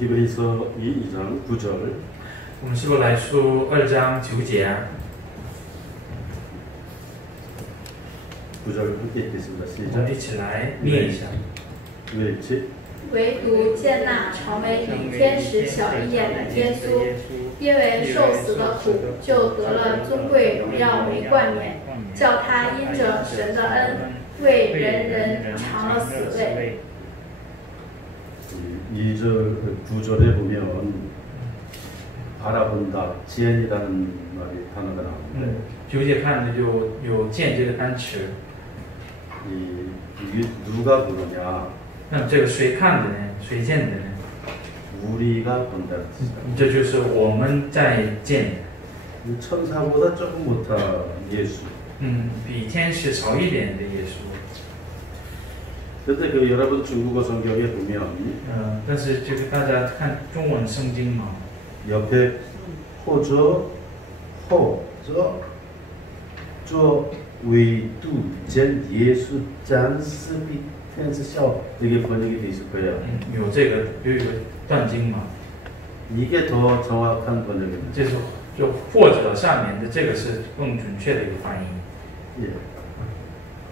히브리서 2장 9절. 我们希伯来书2章9节。 9절 함께 읽겠습니다. 我们一 시작. 起来念一下。 왜 읽지? 唯独接纳成为比天使小一点的耶稣，因为受死的苦，就得了尊贵荣耀为冠冕，叫他因着神的恩，为人人尝了死味。 2절, 9절에 보면 바라본다, 지엔이라는 말이 단어가 나오는데 9节看的有见这个单词。 이게 누가 보느냐? 那这个谁看的呢？谁见的呢？ 우리가 본다는 뜻이다. 这就是我们在见。 천사보다 조금 못한 예수. 比天使少一点的耶稣。 그런데 그 여러분 중국어 성경에 보면 但是这个大家看中文圣经嘛， 옆에 호저, 호저, 저 외두 젠 예수 짠스 비텐스 샤오 이게 번역이 돼 있을 거예요. 有这个有一个断经嘛， 이게 더 정확한 번역입니다. 就是就或者下面的这个是更准确的一个翻译。 예.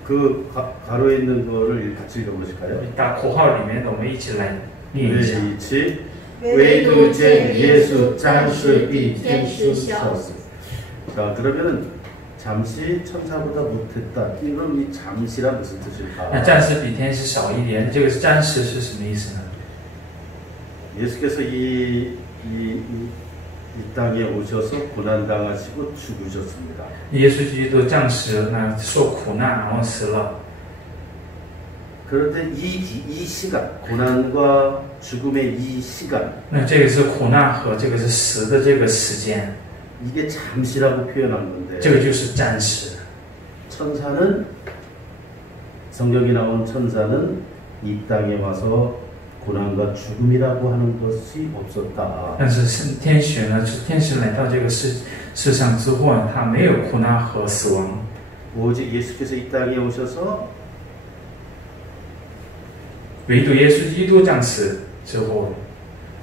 그 가로에 있는 거를 같이 읽어보실까요? 打口号里面的，我们一起来念一下。 이치 외두 젠 예수 짠스 비텐스 샤오. 자 그러면은 잠시 천사보다 못했다. 그럼 이 잠시란 무슨 뜻일까? 那暂时比天使少一点，这个暂时是什么意思呢？ 예수께서 이 땅에 오셔서 고난 당하시고 죽으셨습니다. 耶稣基督降世，那受苦难，然后死了。 그런데 이 시간, 고난과 죽음의 이 시간, 那这个是苦难和这个是死的这个时间， 이게 잠시라고 표현한 건데, 这个就是暂时。 천사는 성경에 나온 천사는 이 땅에 와서 고난과 죽음이라고 하는 것이 없었다. 但是天使呢？是天使来到这个世上之后呢，他没有苦难和死亡。 오직 예수께서 이 땅에 오셔서 唯独耶稣基督降世之后，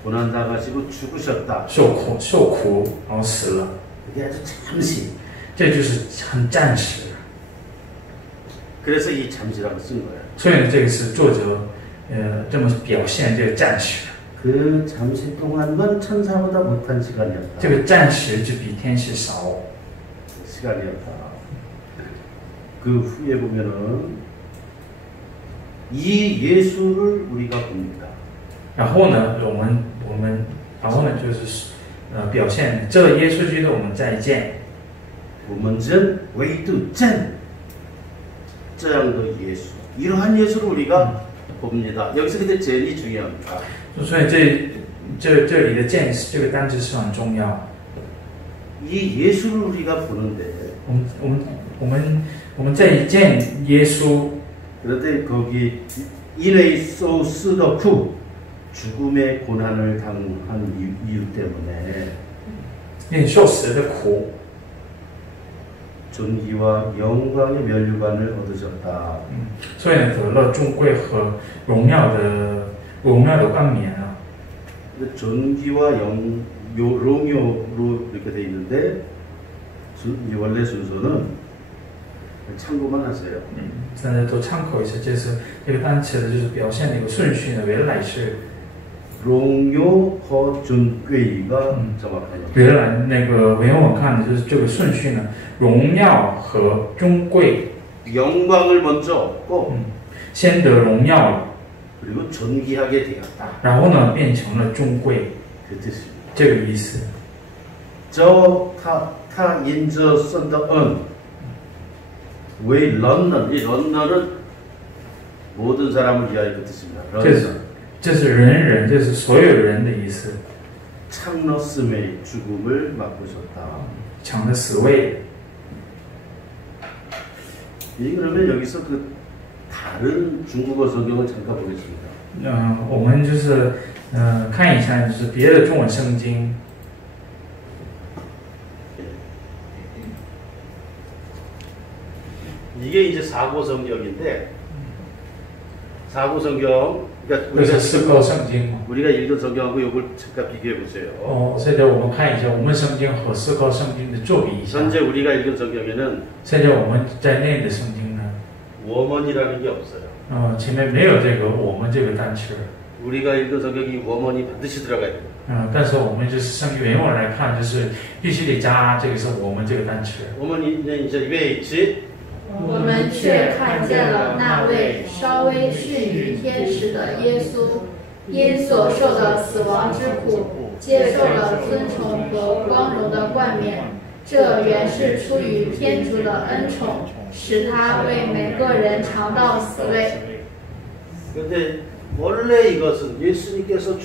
고난 당하시고 죽으셨다. 受苦，然后死了。 이게 아주 잠시. 这就是很暂时。 그래서 이 잠시라고 쓴 거예요. 所以呢，这个是作者这么表现这个暂时。 그 잠시 동안만 천사보다 못한 시간이었다. 这个暂时就比天使少。 시간이었다. 그 후에 보면은 이 예수를 우리가 봅니다. 然后呢，然后呢就是表现这耶稣基督我们再见。 보면은 외두 짠这样的 예수, 이러한 예수를 우리가 봅니다. 여기서 근데 젠이 중요합니다. 所以这里的见这个单词是很重要。 이 예수를 우리가 보는데 我们在见耶稣。 그런데 거기 인의 소스더쿠 죽음의 고난을 당한 이유 때문에 因受死的苦， 존귀와 영광의 면류관을 얻으셨다. 所以呢得了尊贵和荣耀的冠冕啊。 존귀와荣耀로 이렇게 돼 있는데 이 원래 순서는 참고만 하세요. 大家都参考一下，这个单词的就是表现的一个顺序呢，原来是 荣耀和尊贵가 정확해요. 原来那个原文看的就是这个顺序呢，荣耀和尊贵， 영광을 먼저 얻고 先得荣耀， 그리고 존귀하게 되었다. 然后呢变成了尊贵， 그 뜻입니다. 这个意思。 타 인저 선더은 왜 런던? 이 런던은 모든 사람을 위하여 그 뜻입니다. 这是人人，这是所有人的意思。 창러스의 죽음을 맛보셨다. 抢了死位。 그러면 여기서 그 다른 중국어 성경을 잠깐 보겠습니다. 我们就是看一下，就是别的中文圣经。 이게 이제 사고 성경인데 사고 성경, 그러니까 这是四个圣经。 우리가 읽은 성경하고 이걸 잠깐 비교해 보세요. 现在我们看一下我们圣经和四个圣经的作比一下。 현재 우리가 읽은 성경에는 现在我们在念的圣经呢， 워먼이라는 게 없어요. 前面没有这个我们这个单词。 우리가 읽은 성경이 워먼이 반드시 들어가야 돼요. 但是我们就是圣经原文来看，就是必须得加这个是我们这个单词。 워먼이 이제 왜 있지? 我们却看见了那位稍微逊于天使的耶稣，因所受的死亡之苦，接受了尊崇和光荣的冠冕。这原是出于天主的恩宠，使他为每个人尝到死味。 근데 원래 이것은 예수님께서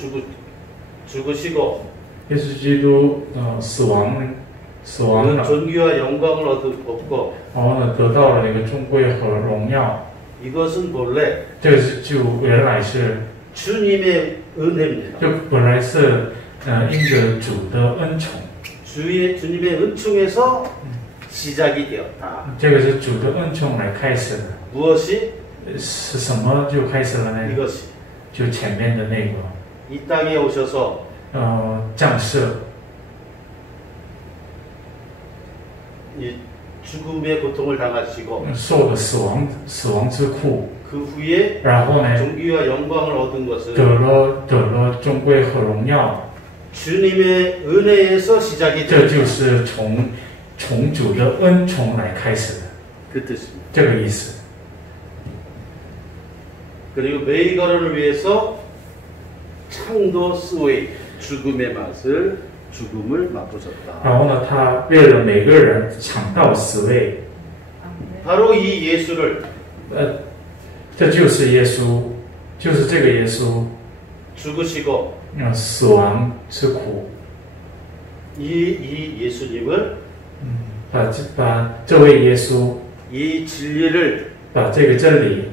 죽으시고 耶稣基督死亡了， 존귀와 영광을 얻고 然后呢得到了那个尊贵和荣耀。 이것은 본래 这个就原来是 주님의 은혜입니다. 就本来是因着主的恩宠， 주님의 은총에서 시작이 되었다. 这个是主的恩宠来开始的。 무엇이? 是什么就开始了呢？ 이것이 就前面的那个 이 땅에 오셔서 降世， 이 죽음의 고통을 당하시고 受了死亡之苦， 그 후에 然后呢 존귀와 영광을 얻은 것은 得了尊贵和荣耀， 주님의 은혜에서 시작이 这 되었다. 就是从主的恩宠来开始的， 그 뜻입니다. 这个意思。 그리고 메이거런을 위해서 창도 스웨이 죽음의 맛을 죽음을 맛보셨다. 然后呢，他为了每个人尝到死味， 바로 이 예수를 这就是耶稣，就是这个耶稣， 죽으시고 死亡之苦， 이 예수님을 把这位耶稣， 이 진리를 把这个真理，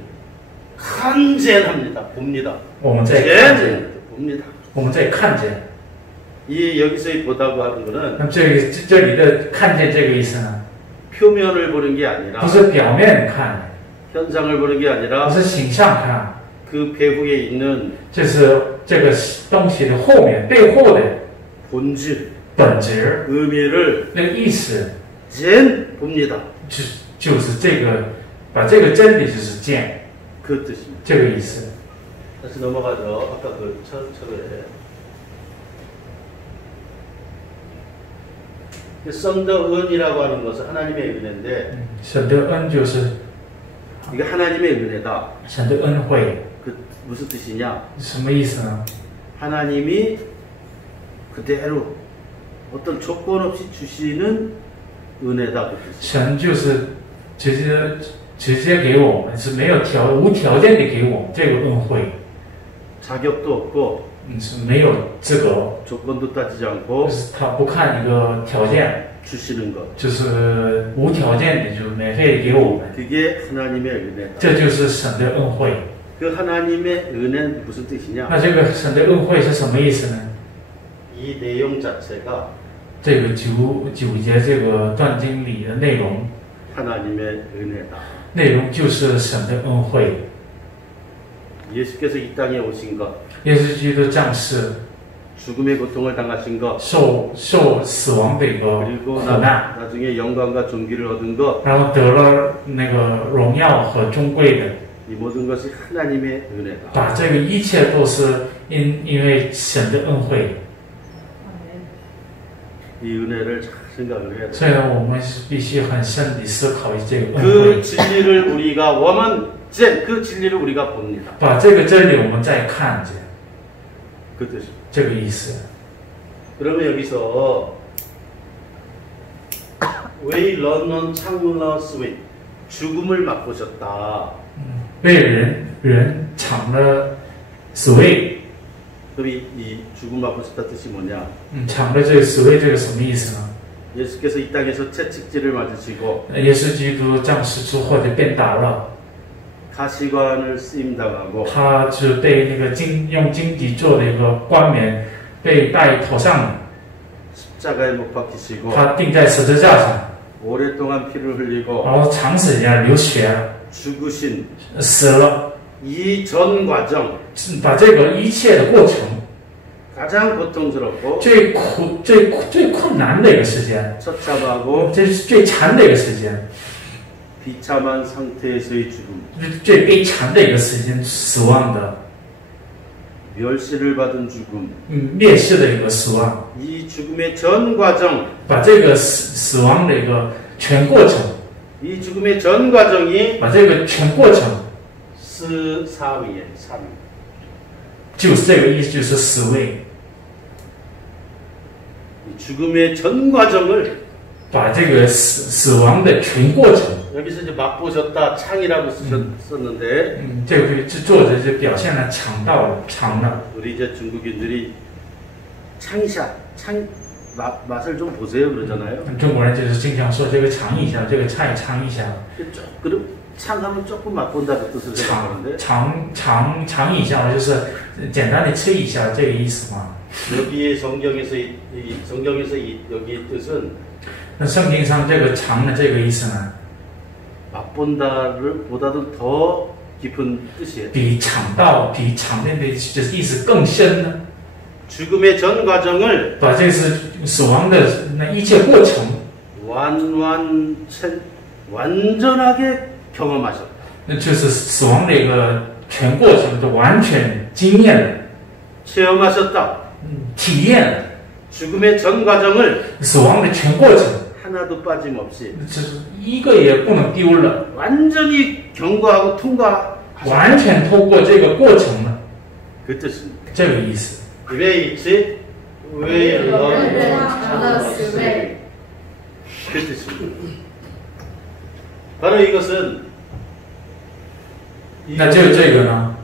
간쟁합니다. 봅니다. 我们在看见， 봅니다. 我们在看见。 이 여기서의 보다고 하는 거는 那么这里的看见这个意思呢， 표면을 보는 게 아니라 不是表面看， 현상을 보는 게 不 아니라 是形象看， 그 배후에 있는 就是这个东西的后面背后的 본질, 本质， 의미를 那个意思， 젠 봅니다. 就是这个把这个真理就是见 그 뜻입니다. 这个意思。 다시 넘어가죠. 아까 그 처음에 썬더은이라고 하는 것은 하나님의 은혜인데 神的恩就是 이게 하나님의 은혜다. 神的恩惠， 그 무슨 뜻이냐? 什么意思呢？ 하나님이 그대로 어떤 조건 없이 주시는 은혜다. 그 뜻이. 神就是直接给我们，是没有无条件的给我们这个恩惠， 자격도 없고 是没有资格， 조건도 따지지 就 않고 是他不看一个条件， 주시는 것. 就是无条件的就免费给我们， 그게 하나님의 은혜다. 这就是神的恩惠。 그 하나님의 은혜는 무슨 뜻이냐? 那这个神的恩惠是什么意思呢？ 이 내용 자체가 这个九节这个段经里的内容， 하나님의 은혜다. 内容就是神的恩惠。 예수께서 이 땅에 오신 것, 耶稣基督降世， 죽음의 고통을 당하신 것, 受死亡的一个 그리고 苦难， 나중에 영광과 존귀를 얻은 것, 然后得了那个荣耀和尊贵的， 이 모든 것이 하나님의 은혜다. 把这个一切都是因为神的恩惠， 이 은혜를 잘 생각을 해야 돼. 所以呢，我们是必须很深地思考这个恩 그 惠， 진리를 우리가 그 진리를 우리가 봅니다. 把这个真理我们再看见， 그 뜻이. 这个意思。 그러면 여기서 웨이 런넌 창문러 스윗 죽음을 맛보셨다. 被人尝了死味， 그럼 이 죽음 맛보셨다 뜻이 뭐냐? 尝了这个死味，这个什么意思呢？ 예수께서 이 땅에서 채찍질을 맞으시고 耶稣基督降世之后的变打了， 가시관을 쓰임 당하고 他就被那个用荆棘做的一个冠冕被戴头上， 십자가에 못 박히시고 他钉在十字架上， 오랫동안 피를 흘리고 然后长时间流血， 죽으신 死了， 이 전 과정 把这个一切的过程 가장 고통스럽고 最困难的一个时间， 처참하고 这是最长的一个时间， 비참한 상태에서의 죽음, 最悲惨的一个时间，死亡的， 멸시를 받은 죽음, 烈士的一个死亡， 이 죽음의 전 과정, 把这个死亡的一个全过程， 이 죽음의 전 과정이 把这个全过程， 사위에 사위. 就是这个意思，就是死位， 이 죽음의 전 과정을 把这个死亡的全过程， 여기서 이제 맛보셨다 창이라고 썼는데 这个作者就表现了尝到了，尝了。 우리 이제 중국인들이 창샷 창 맛을 좀 보세요 그러잖아요. 中国人就是经常说这个尝一下，这个菜尝一下， 그럼 창하면 조금 맛본다 그 뜻을 생각하는데 尝一下，就是简单的吃一下这个意思嘛。 여기에 성경에서 여기 뜻은 那圣经上这个尝的这个意思呢， 맛본다를 보다도 더 깊은 뜻이에요. 比尝到比尝的意思更深呢。 죽음의 전 과정을 把这是死亡的那一切过程， 완전하게 경험하셨다. 那就是死亡的一个全过程，就完全经验了， 체험하셨다. 体验了 죽음의 전 과정을 死亡的全过程， 하나도 빠짐없이 就是一个也不能丢了， 완전히 경과하고 통과하셨다. 完全透过这个过程了， 그 뜻입니다. 这个意思。 왜 있지? 왜 人 넌 人尝了死味， 그 뜻입니다. 바로 이것은 那就这个呢，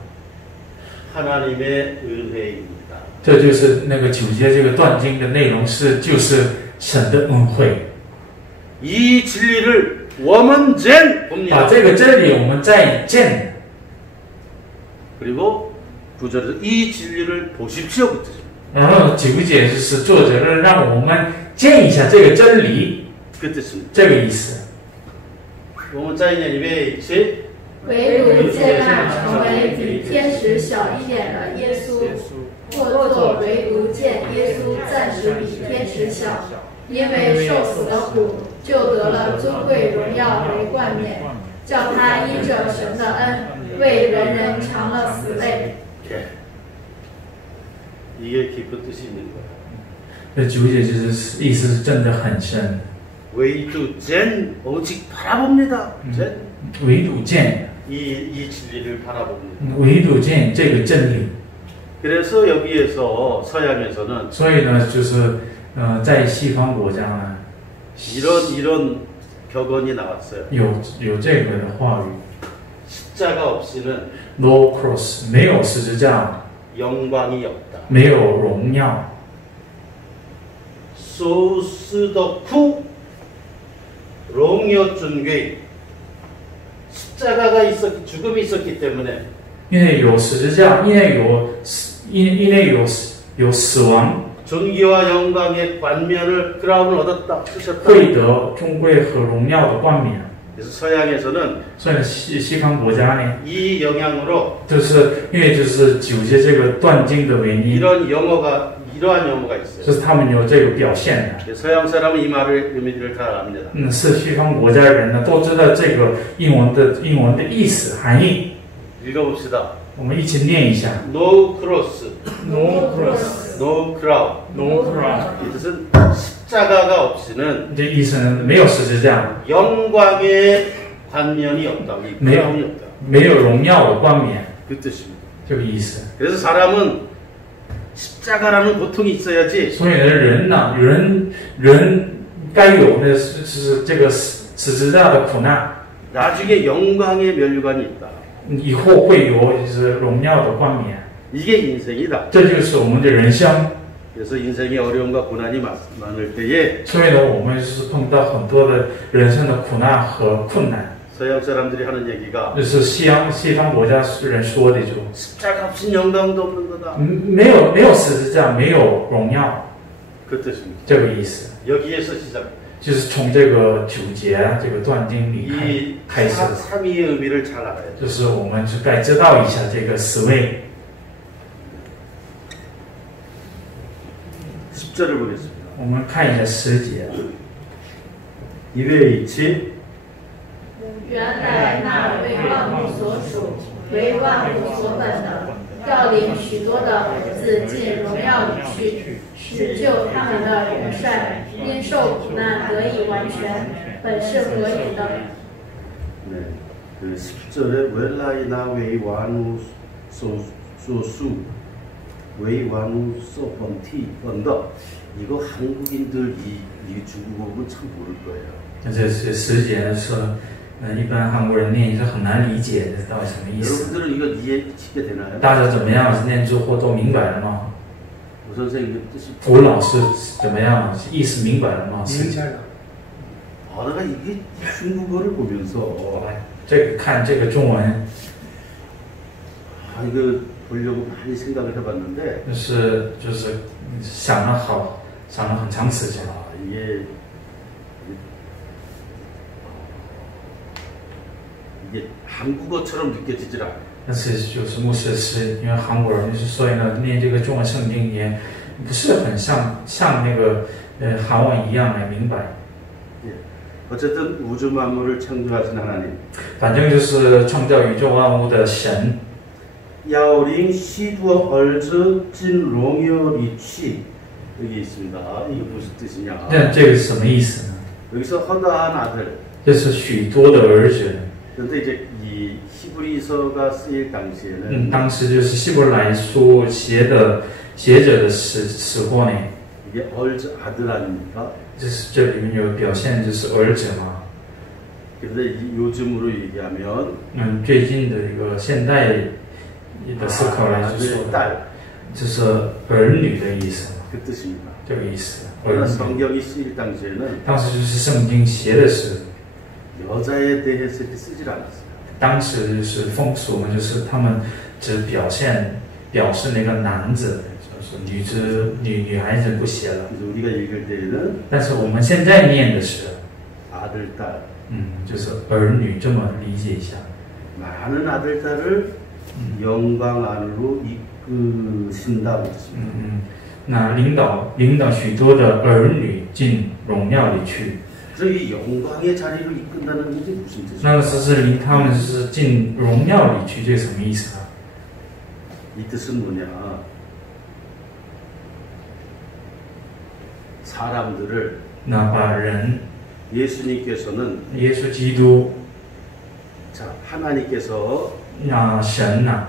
하나님의 은혜입니다. 这就是那个9节这个断经的内容就是神的恩惠， 이 진리를 워먼젠 把 봅니다. 这个真理我们再见， 그리고 9절에서 이 진리를 보십시오 그 뜻입니다. 然后9节就是作者让我们见一下这个真理， 그 뜻입니다. 这个意思。 我们在念왜 있지? 唯独接纳成为比天使小一点的耶稣，或作唯独见耶稣暂时比天使小，因为受死的苦，就得了尊贵荣耀为冠冕，叫他因着神的恩，为人人尝了死味。 이게 깊은 뜻이 있는 거예요. 这9节就是意思是真的很深， 웨이두젠 오직 바라봅니다. 젠. 唯独见， 이 진리를 바라봅니다. 唯独见这个真理。 그래서 여기에서 서양에서는 所以呢，就是在西方国家呢， 이런 격언이 나왔어요. 有这个的话语 십자가 없이는 ，No cross， 没有十字架， 영광이 없다. 没有荣耀。 소스덕후 롱여준괴 십자가가 죽음이 있었기 때문에 因为有十字架，因为有死亡， 존귀와 영광의冠冕을 크라운을 얻었다 쓰셨다. 会得尊贵和荣耀的冠冕。 그래서 서양에서는 所以呢，西方国家呢， 이 영향으로 就是因为就是9节这个断经的原因， 이러한 영어가 있어요. 就是他们有这个表现的。 서양 사람은 이 말의 의미를 다 압니다. 是西方国家人呢都知道这个英文的意思含义。 읽어봅시다. 我们一起念一下。 No cross, No cross, no crown. no cross。 이 뜻은 십자가가 없이는 这意思呢，没有十字架， 영광의冠冕이 없다. 이 크라운이 없다. 没有荣耀的冠冕， 그 뜻입니다. 这个意思。 그래서 사람은 십자가라는 고통이 있어야지 所以呢，人该有的是这个十字架的苦难， 나중에 영광의 면류관이 있다. 以后会有就是荣耀的冠冕， 이게 인생이다. 这就是我们的人生。 그래서 인생의 어려움과 고난이 많을 때에 所以呢，我们是碰到很多的人生的苦难和困难。 서양 사람들이 하는 얘기가 就是西方国家人说的，就 십자가 없인 영광도 없는 거다. 没有十字架，没有荣耀， 그 뜻입니다. 这个意思。 여기에서 시작. 就是从这个9节这个断定里 이 开始， 삼위의 의미를 잘 알아야 돼. 就是我们就该知道一下这个4位。 10절을 보겠습니다. 我们看一下10节。 2회1치 原来那为万物所属、为万物所本的，要领许多的儿子进荣耀里去，使救他们的元帅因受苦难得以完全，本是合宜的。 네, 그 10절에 웰라이나 웨이와누 소수 웨이와누 소펀티 언더 이거 한국인들 이 중국어 보면 참 모를 거예요. 那这是10节的时候，一般韩国人念是很难理解这到底什么意思。 여러분들은 이거 이해시게 되나요? 大家怎么样念之后都明白了吗？ 우 선생님 뜻이 吴老师怎么样？意思明白了吗？ 아, 내가 이게 중국어를 보면서 这个看这个中文， 아, 이거 보려고 많이 생각을 해봤는데 就是想了很长时间。 아, 이게 한국어처럼 느껴지질 않아요. 但是就是牧师是因为韩国人，就是所以呢念这个中文圣经也不是很像那个韩文一样来明白。 예. 어쨌든 우주 만물을 창조하신 하나님. 反正就是创造宇宙万物的神。 야오링 시두어 얼즈 진 롱여리 취 여기 있습니다. 이게 무슨 뜻이냐? 那这个是什么意思呢？ 여기서 허다한 아들. 这是许多的儿子。 그런데 이제 이 히브리서가 쓰일 당시에는 当时就是希伯来书写者的时候呢， 이게 얼즈 아들 아닙니까? 就是这里面有表现就是儿子嘛。 그런데 요즘으로 얘기하면 最近的一个现代的思考来说， 딸 就是儿女的意思嘛， 그 뜻입니다. 这个意思。 그러나 성경이 쓰일 당시에는 当时就是圣经写的时， 여자에 대해서 이렇게 쓰질 않았어요. 当时就是风俗嘛，就是他们只表示那个男子，就是女孩子不写了。 그래서 우리가 읽을 때에는 但是我们现在念的是， 아들 딸 就是儿女这么理解一下。 많은 아들 딸을 영광 안으로 이끄신다고 했습니다. 那领导许多的儿女进荣耀里去。 그래서 이 영광의 자리로 이끈다는 게 무슨 뜻이에요? 那个是领他们是进荣耀里去，这是什么意思啊？ 이 뜻은 뭐냐? 사람들을 那把人， 예수님께서는 耶稣基督， 자 하나님께서 那神呐、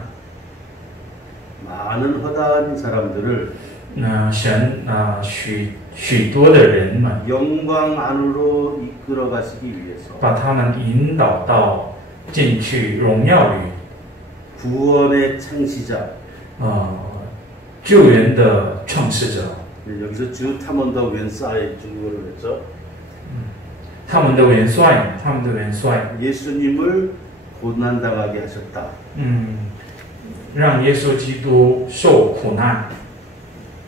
많은 허다한 사람들을 那神许多的人们， 영광 안으로 이끌어 가시기 위해서 把他们引导到进去荣耀里， 구원의 창시자 救人的创始者， 여기서 주 탐원더 웬사이 중국어로 했죠. 他们的元帅， 예수님을 고난당하게 하셨다. 让耶稣基督受苦难。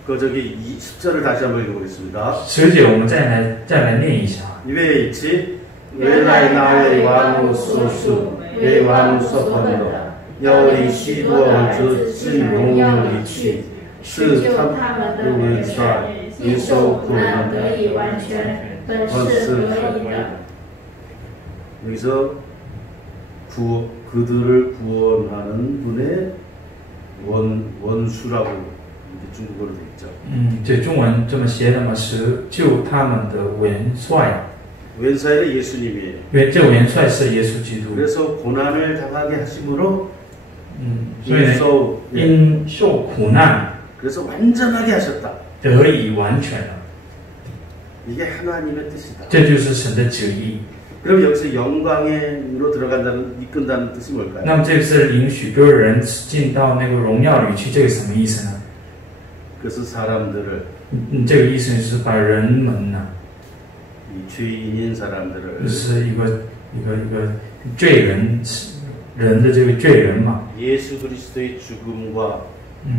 그 저기 10절을 다시 한번 읽어보겠습니다. 10节我们再来念一下。 이외에 있지 웰라이 나웨이 와누 소수 웨이 와누 소펀더 야오리 시두어 얼즈 진 롱여리 취是他们的元帅因受苦难得以完全，本是合宜的。 여기서 그들을 구원하는 분의 원수라고 이렇게 중국어로 돼 있죠. 这中文这么写的嘛，是救他们的元帅。 웬사이는 예수님이에요. 这元帅是耶稣基督。 그래서 고난을 당하게 하심으로 所以呢，因受苦难 그래서 완전하게 하셨다. 得以完全了。 이게 하나님의 뜻이다. 这就是神的旨意。 그럼 여기서 영광으로 들어간다는 이끈다는 뜻이 뭘까요? 那么这是领许多人进到那个荣耀里去，这个什么意思呢？ 그래서 사람들을 这个意思是把人们呢， 이 죄인인 사람들을 就是一个罪人的这个罪人嘛。 예수 그리스도의 죽음과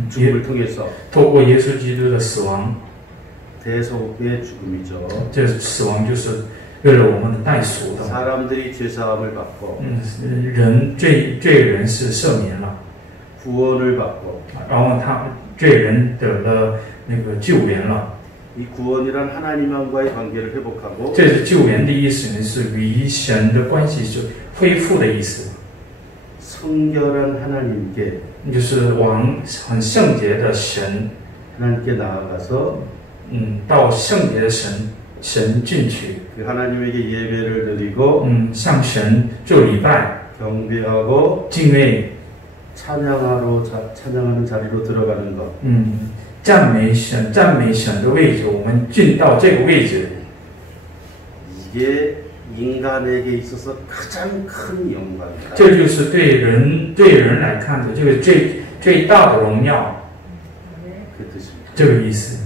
죽음을 통해서 透过耶稣基督的死亡， 대속의 죽음이죠. 这死亡就是为了我们的代赎的。 사람들이 죄 사함을 받고 罪人是赦免了， 구원을 받고 然后罪人得了那个救援了。 이 구원이란 하나님과의 관계를 회복하고 这是救援的意思呢，是与神的关系是恢复的意思， 성결한 하나님께 就是往很圣洁的神， 하나님께 나아가서 到圣洁的神进去， 그 하나님에게 예배를 드리고 向神做礼拜， 경배하고 敬畏， 찬양하는 자리로 들어가는 것. 赞美神的位置，我们进到这个位置， 이게 인간에게 있어서 가장 큰 영광이다. 这就是对人来看的这个最大的荣耀， 그 뜻입니다. 这个意思。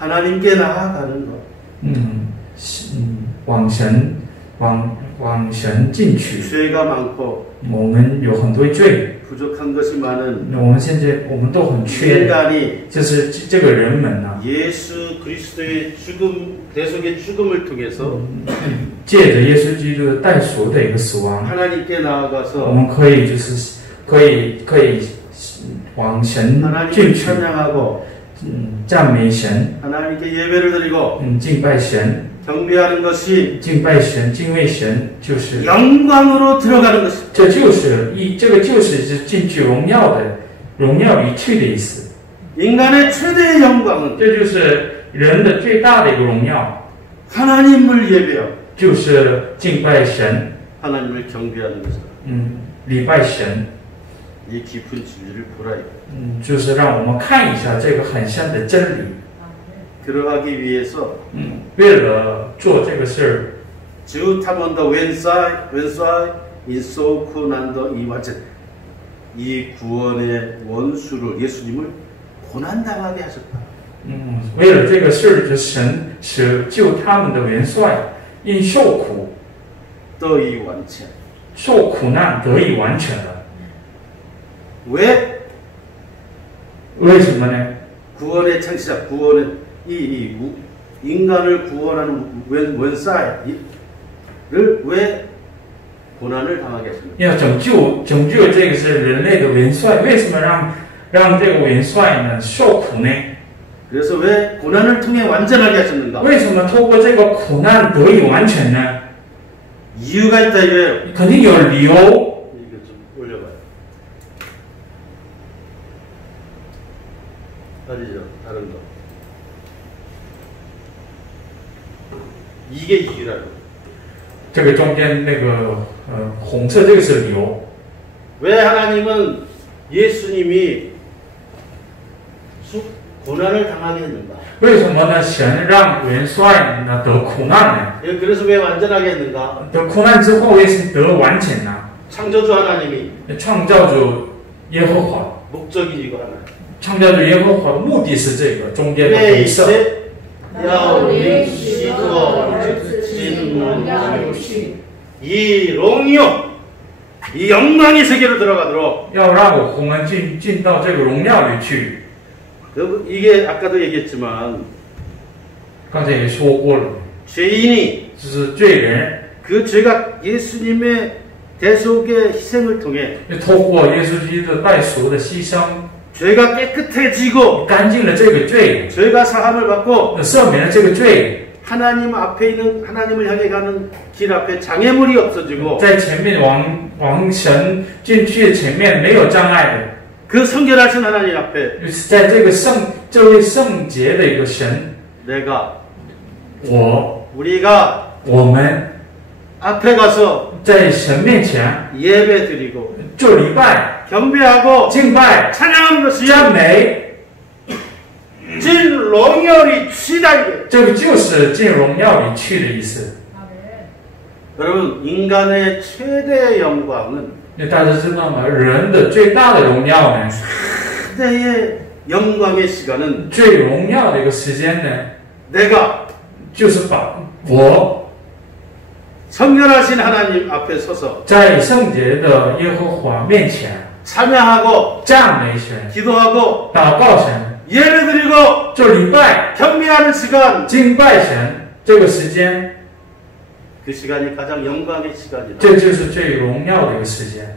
하나님께 나아가는 것. 往神进去。 죄가 많고 我们有很多罪， 부족한 것이 많은 我们都很缺， 인간이 就是这个人们呢， 예수 그리스도의 죽음, 대속의 죽음을 통해서 借着耶稣基督的代赎的一个死亡， 하나님께 我 나아가서 们可以往神 하나님을 进去， 찬양하고 赞美神， 하나님께 예배를 드리고 敬拜神， 경배하는 것이 敬拜神，敬畏神，就是 영광으로 들어가는 것입니다. 这个就是进去荣耀里去的意思。 인간의 최대의 영광은 这就是人的最大的一个荣耀， 하나님을 예배하고 就是敬拜神， 하나님을 경배하는 것이다. 礼拜神。 이 깊은 진리를 보라. 就是让我们看一下这个很深的真理。 그러하기 위해서 为了做这个事儿， 주 탐원더 왼사이 인소쿠 난더 이 완전 이 구원의 원수를 예수님을 고난당하게 하셨다. 为了这个事儿，神使救他们的元帅因受苦 또 이 완체. 受苦难得以完成了。 왜? 为什么呢？ 구원의 창시자, 구원의 인간을 구원하는 원사이를 왜 고난을 당하게 했습니까? 要拯救这个是人类的元帅，为什么让这个元帅呢受苦呢？ 그래서 왜 고난을 통해 완전하게 하셨는가? 为什么透过这个苦难得以完成呢？ 이유가 있다 이거예요. 肯定有理由。 이거 좀 올려봐요. 아니죠, 다른 거. 이게 이유라고. 这个中间那个红色这个是理由。 왜 하나님은 예수님이 고난을 당하게 했는가? 为什么呢？神让元帅呢得苦难呢？ 그래서 왜 완전하게 했는가? 得苦难之后为什么得完成呢？ 창조주 하나님이 创造主耶和华， 목적이 이거 하나. 创造主耶和华的目的是这个中间的 왜 红色。 이제 야우리 시두어 진 롱요 이 롱요 이 영광의 세계로 들어가도록 要让我们进到这个荣耀里去。 이게 아까도 얘기했지만 刚才也说过了， 죄인이 就是罪人 그 죄가 예수님의 대속의 희생을 통해 透过耶稣基督的代赎的牺牲， 죄가 깨끗해지고 干净了这个罪， 죄가 사함을 받고 赦免了这个罪， 하나님 앞에 있는 하나님을 향해 가는 길 앞에 장애물이 없어지고 在前面往神进去前面没有障碍的。 그 성결하신 하나님 앞에 在这位圣洁的一个神， 내가 我们 앞에 가서 在神面前 예배 드리고 做礼拜、 경배하고 敬拜、 찬양하는 것이 赞美， 진荣耀이 취다 이게. 这个就是进荣耀里去的意思。 여러분 인간의 최대의 영광은 大家知道吗？人的最大的荣耀呢？ 최대의 영광의 시간은 最荣耀的一个时间呢， 내가 就是把我 성결하신 하나님 앞에 서서 在圣洁的耶和华面前 찬양하고 赞美神、 기도하고 祷告神， 예배드리고 就礼拜 경배하는 시간 敬拜神这个时间， 그 시간이 가장 영광의 시간이다. 这就是最荣耀的一个时间。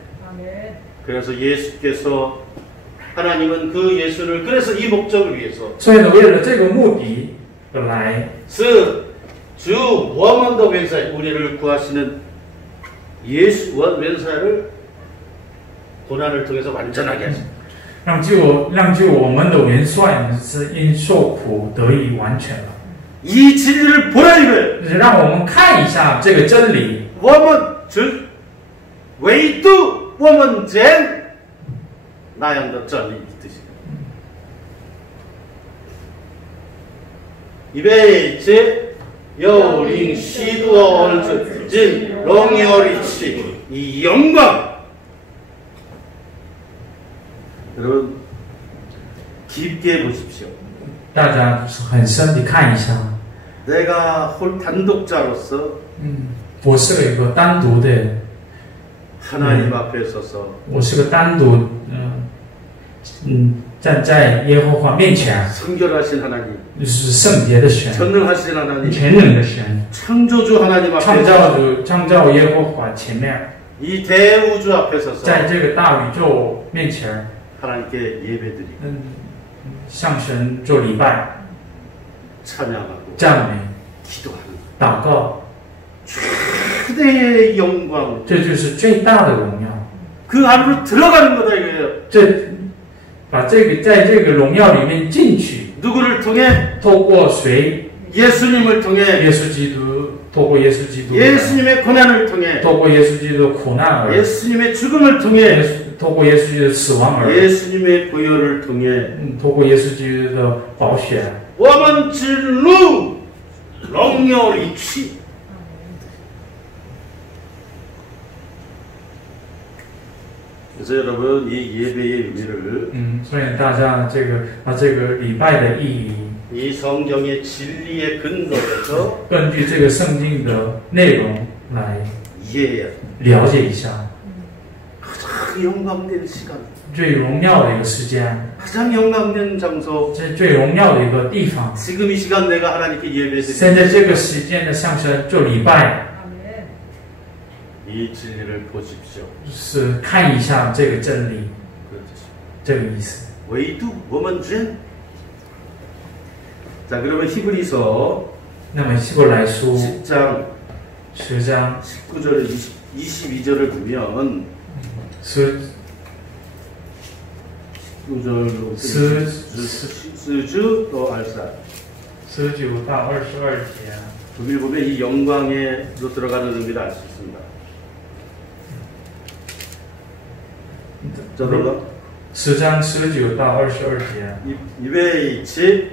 그래서 예수께서 하나님은 그 예수를 그래서 이 목적을 위해서 所以呢，为了这个目的而来， 주 원원더 왼사 우리를 구하시는 예수 왼사를 고난을 통해서 완전하게 하십니다. 让救我们的元帅呢是因受苦得以完全了。 이 진리를 보라 이거예요. 让我们看一下这个真理。 唯独我们真那样的真理이 뜻이에요. 이베 제 여린 시도와 원수 진 롱여리치 이 영광 여러분 깊게 보십시오. 大家很深地看一下。 내가 단독자로서 我是一个单独的 하나님 앞에 서서 我是个单独站在耶和华面前， 성결하신 하나님 就是圣洁的神， 전능하신 하나님 全能的神， 창조주 하나님 앞에 创造耶和华前面， 이 대우주 앞에 서서 在这个大宇宙面前， 하나님께 예배드리고 向神做礼拜、 찬양하고 赞美、 기도하는 祷告， 최대의 영광 这就是最大的荣耀。 그 안으로 들어가는 거다 이거예요. 把这个在这个荣耀里面进去， 누구를 통해? 透过谁？ 예수님을 통해 耶稣基督，透过耶稣基督， 예수님의 고난을 통해 透过耶稣基督的苦难而， 예수님의 죽음을 통해 透过耶稣基督的死亡而， 예수님의 보혈을 통해 透过耶稣基督的宝血， 我们进入荣耀里去。 그래서 여러분 이 예배의 의미를 所以大家把这个礼拜的意义， 이 성경의 진리의 근거에서 根据这个圣经的内容来 이해해야 돼. 了解一下。 가장 영광된 시간, 最荣耀的一个时间， 가장 영광된 장소. 这最荣耀的一个地方。 지금 이 시간 내가 하나님께 예배드리는 现在这个时间的向神做礼拜， 이 진리를 보십시오. 是看一下这个真理， 这个意思。 唯独我们人. 자, 그러면 히브리서 那么希伯来书 10장 19절 22절을 보면 19절로 10주 또 알사 19到22节， 여기 보면 이 영광에로 들어가는 의미를 알 수 있습니다. 저들과 10章19到22节。 이외의 집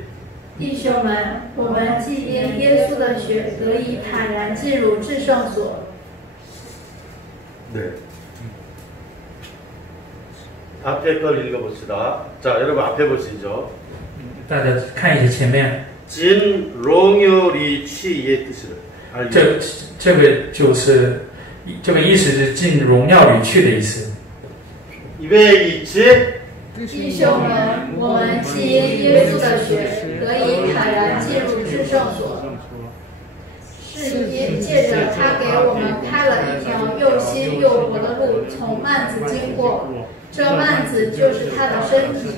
弟兄们，我们既因耶稣的血得以坦然进入至圣所。 네. 앞에 걸 읽어봅시다. 자, 여러분 앞에 보시죠. 大家看一下前面， 진 롱요리 취의 뜻을 알죠? 这个就是这个意思是进荣耀里去的意思。 이외의 집 弟兄们，我们既因耶稣的血得以坦然进入至圣所，是因借着他给我们开了一条又新又活的路，从幔子经过。这幔子就是他的身体。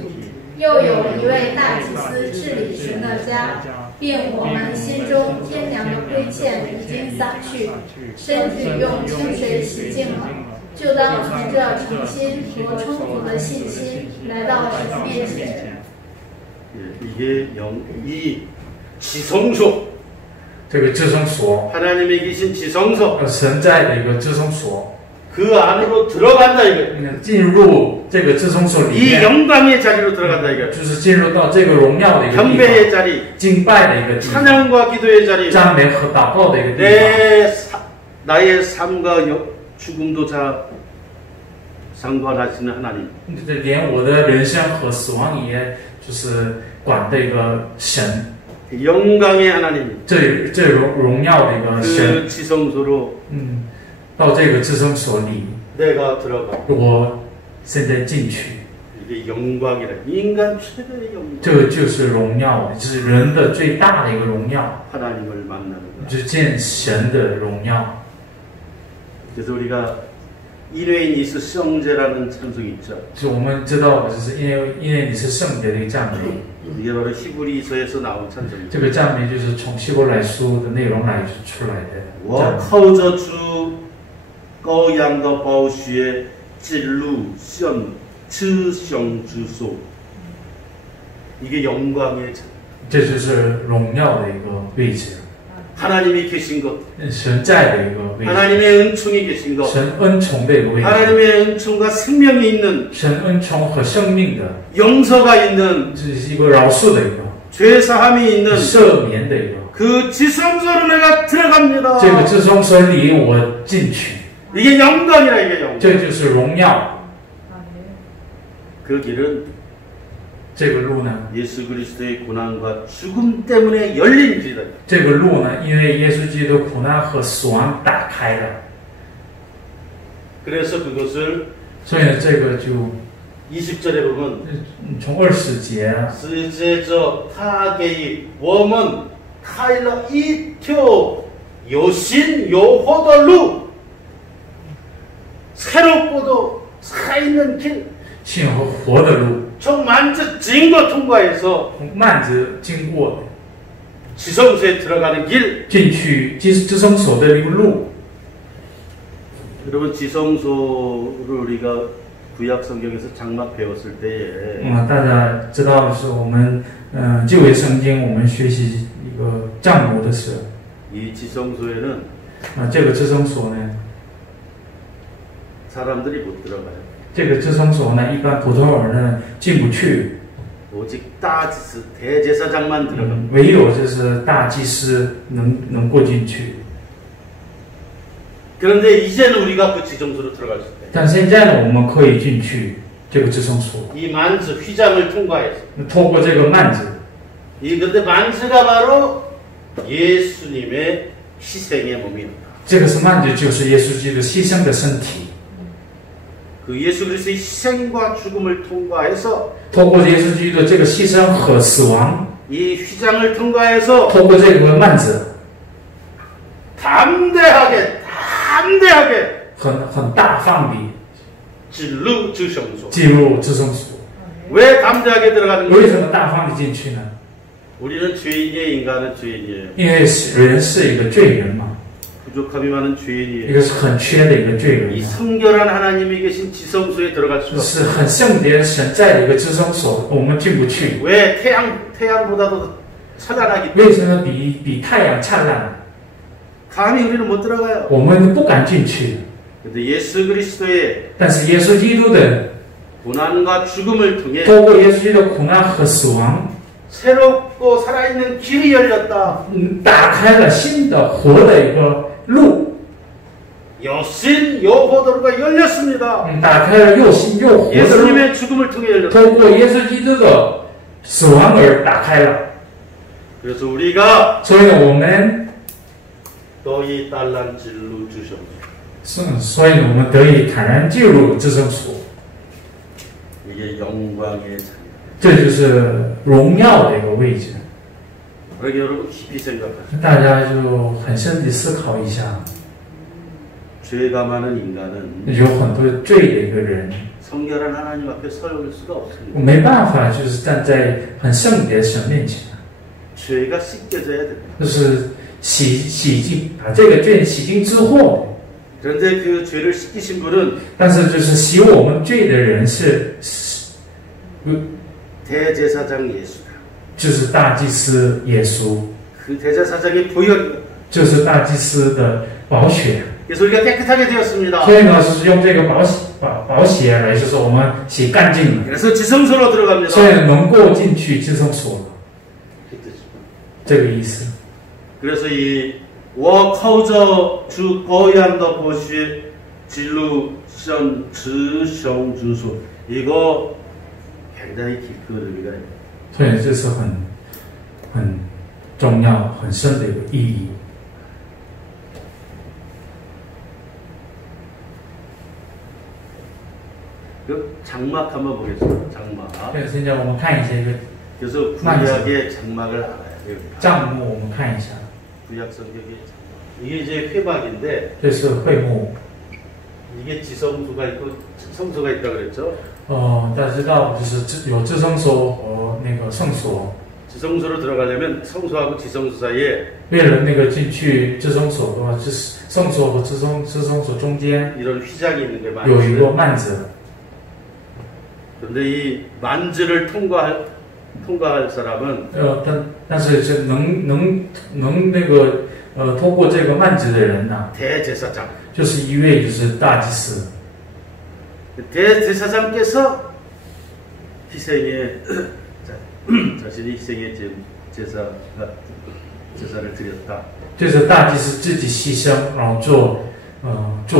又有一位大祭司治理神的家，并我们心中天良的亏欠已经洒去，身体用清水洗净了。 就当存着诚心和充足的信心来到神面前。 이게 이 지성소 这个至圣所， 하나님이 계신 지성소 神在的一个至圣所， 그 안으로 들어간다 이거. 进入这个至圣所里 이 面， 영광의 자리로 들어간다 이거. 就是进入到这个荣耀的一个地 경배의 方， 자리, 敬拜的一个地方， 찬양과 기도의 자리. 赞美和祷告的一个地方。 나의 삶과 죽음도 상관하시는 하나님. 连我的人生和死亡也就是管的一个神， 영광의 하나님. 这荣耀的一个 그 神， 지성소로 到这个至圣所里， 내가 들어가. 我现在进去， 이게 이게 영광이라. 인간 최대의 영광. 这个就是荣耀，就是人的最大的一个荣耀， 하나님을 만나는 것. 就是见神的荣耀。 그래서 우리가 일회인이스 성제라는 찬송이 있죠. 就我们知道，就是因为你是圣洁的一个赞美， 이게 바로 히브리서에서 나온 찬송이죠. 这个赞美就是从希伯来书的内容来出来的。赞我美靠着主羔羊的宝血进入向至圣之所. 이게 영광의 자. 这就是荣耀的一个位置， 하나님이 계신 것, 神在的一个位置， 하나님의 은총이 계신 것, 神恩宠的一个位置， 하나님의 은총과 생명이 있는, 神恩宠和生命的， 용서가 있는, 这是一个饶恕的一个， 죄사함이 있는 赦免的一个。 그 지성소로 내가 들어갑니다. 这个至圣所里我进去， 이게 영광이라. 이게 영광. 这就是荣耀。 그 길은 这个路呢， 예수 그리스도의 고난과 죽음 때문에 열린 길이다. 这个路呢，因为耶稣基督的苦难和死亡打开了， 그래서 그것을 所以呢，这个就 20절에 보면 从20节， 스제저 타게이 웜은 타일러 이표 요신 요호덜루 새롭고도 살아있는 길 信和活的路， 총 만주 증거 통과해서 慢着经过 지성소에 들어가는 길. 进去至圣所的一个路。 여러분 지성소를 우리가 구약 성경에서 장막 배웠을 때에 大家知道是我们旧约圣经我们学习一个帐幕的时候， 이 지성소에는 这个至圣所呢， 사람들이 못 들어가요. 这个至圣所呢，一般普通人呢进不去， 오직 따지스 대제사장만 들어갑니다. 唯有就是大祭司能过进去。 그런데 이제는 우리가 그 지성소로 들어갈 수 있다. 但现在呢，我们可以进去这个至圣所， 이 만즈 휘장을 통과해서. 透过这个幔子， 이 근데 만즈가 바로 예수님의 희생의 몸입니다. 这个是幔子，就是耶稣基督牺牲的身体。 그 예수 그리스도의 희생과 죽음을 통과해서 透过耶稣基督的这个牺牲和死亡， 이 휘장을 통과해서 透过这个幔子， 담대하게 很大方地 진루 주성소. 进入至圣所。 왜 담대하게 들어가는 为 거예요? 什么大方地进去呢？ 우리는 죄인이에요, 인간은 죄인이에요. 因为人是一个罪人嘛， 부족함이 많은 一 죄인이에요. 个是很缺的一个罪人 이 嘛， 성결한 하나님이 계신 지성소에 들어갈 수가 是 없어요. 很圣洁的神在的一个至圣所，我们进不去。 왜 태양보다도 찬란하기 때문에 为什么比太阳灿烂？ 감히 우리는 못 들어가요. 我们不敢进去。 근데 예수 그리스도의 但是耶稣基督的 고난과 죽음을 통해 透过耶稣基督的苦难和死亡， 새롭고 살아있는 길이 열렸다. 打开了新的活的一个路， 여신 여호도로가 열렸습니다. 打开了又新又活的路， 예수님의 죽음을 통해 열렸다. 透过耶稣基督的死亡而打开了。 그래서 우리가 所以呢，我们 너희 딸란 진루 주셨네. 所以呢，我们得以坦然进入至圣所， 이게 영광의 자리. 这就是荣耀的一个位置。 그러게 여러분 깊이 생각하세요. 大家就很深地思考一下， 죄가 많은 인간은 有很多罪的一个人， 성결한 하나님 앞에 설 수가 我 없습니다. 没办法，就是站在很圣洁的神面前， 죄가 씻겨져야 됩니다. 就是洗净，把这个罪洗净之后， 그런데 그 죄를 씻기신 분은 但是就是洗我们罪的人是 대제사장 예수다. 就是大祭司耶稣， 그 대제사장의 보혈. 就是大祭司的宝血。 그래서 우리가 깨끗하게 되었습니다. 所以呢，是用这个宝血来，就是我们洗干净了， 그래서 지성소로 들어갑니다. 所以能够进去至圣所了，这个意思。 그래서 이 워커저 주 거양더 보시 진루 션 지성 주소 이거 굉장히 깊은 의미가 있어요. 所以这是很重要、很深的一个意义。 그래서 그 장막 한번 보겠습니다. 장막. 现在我们看一下一个 그래서 구약의 장막을 알아야 돼요. 帐幕，我们看一下， 구약 성경의 장막. 이게 이제 회막인데 这是会幕。 이게 지성소가 있고 성소가 있다고 그랬죠. 大家知道就是有至圣所和那个圣所。 지성소로 들어가려면 성소하고 지성소 사이에 为了那个进去至圣所的话，就是圣所和至圣所中间 이런 휘장이 있는 게 有一个 많은데 幔子。 그런데 이 만즈를 통과할 사람은 但是是能那个通过这个幔子的人呢， 대제사장. 就是一位就是大祭司。 대제사장께서 희생의 자신이 희생의 제사를 드렸다. 就是大祭司自己牺牲，然后做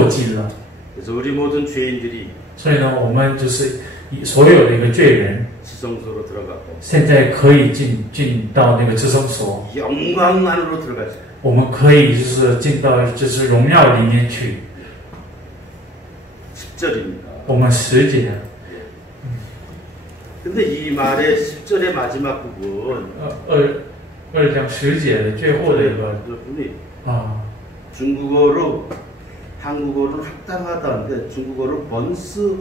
祭了。 그래서 우리 모든 죄인들이 所以呢，我们就是所有的一个罪人， 지성소로 들어가고 现在可以进到那个至圣所， 영광 안으로 들어갈 수 있어요. 我们可以就是进到就是荣耀里面去。 10절입니다. 我们10节。 근데 이 말의 10절의 마지막 부분 2章10节的最后的一个 부분이 啊， 중국어로 한국어로 합당하다는데 중국어로 번스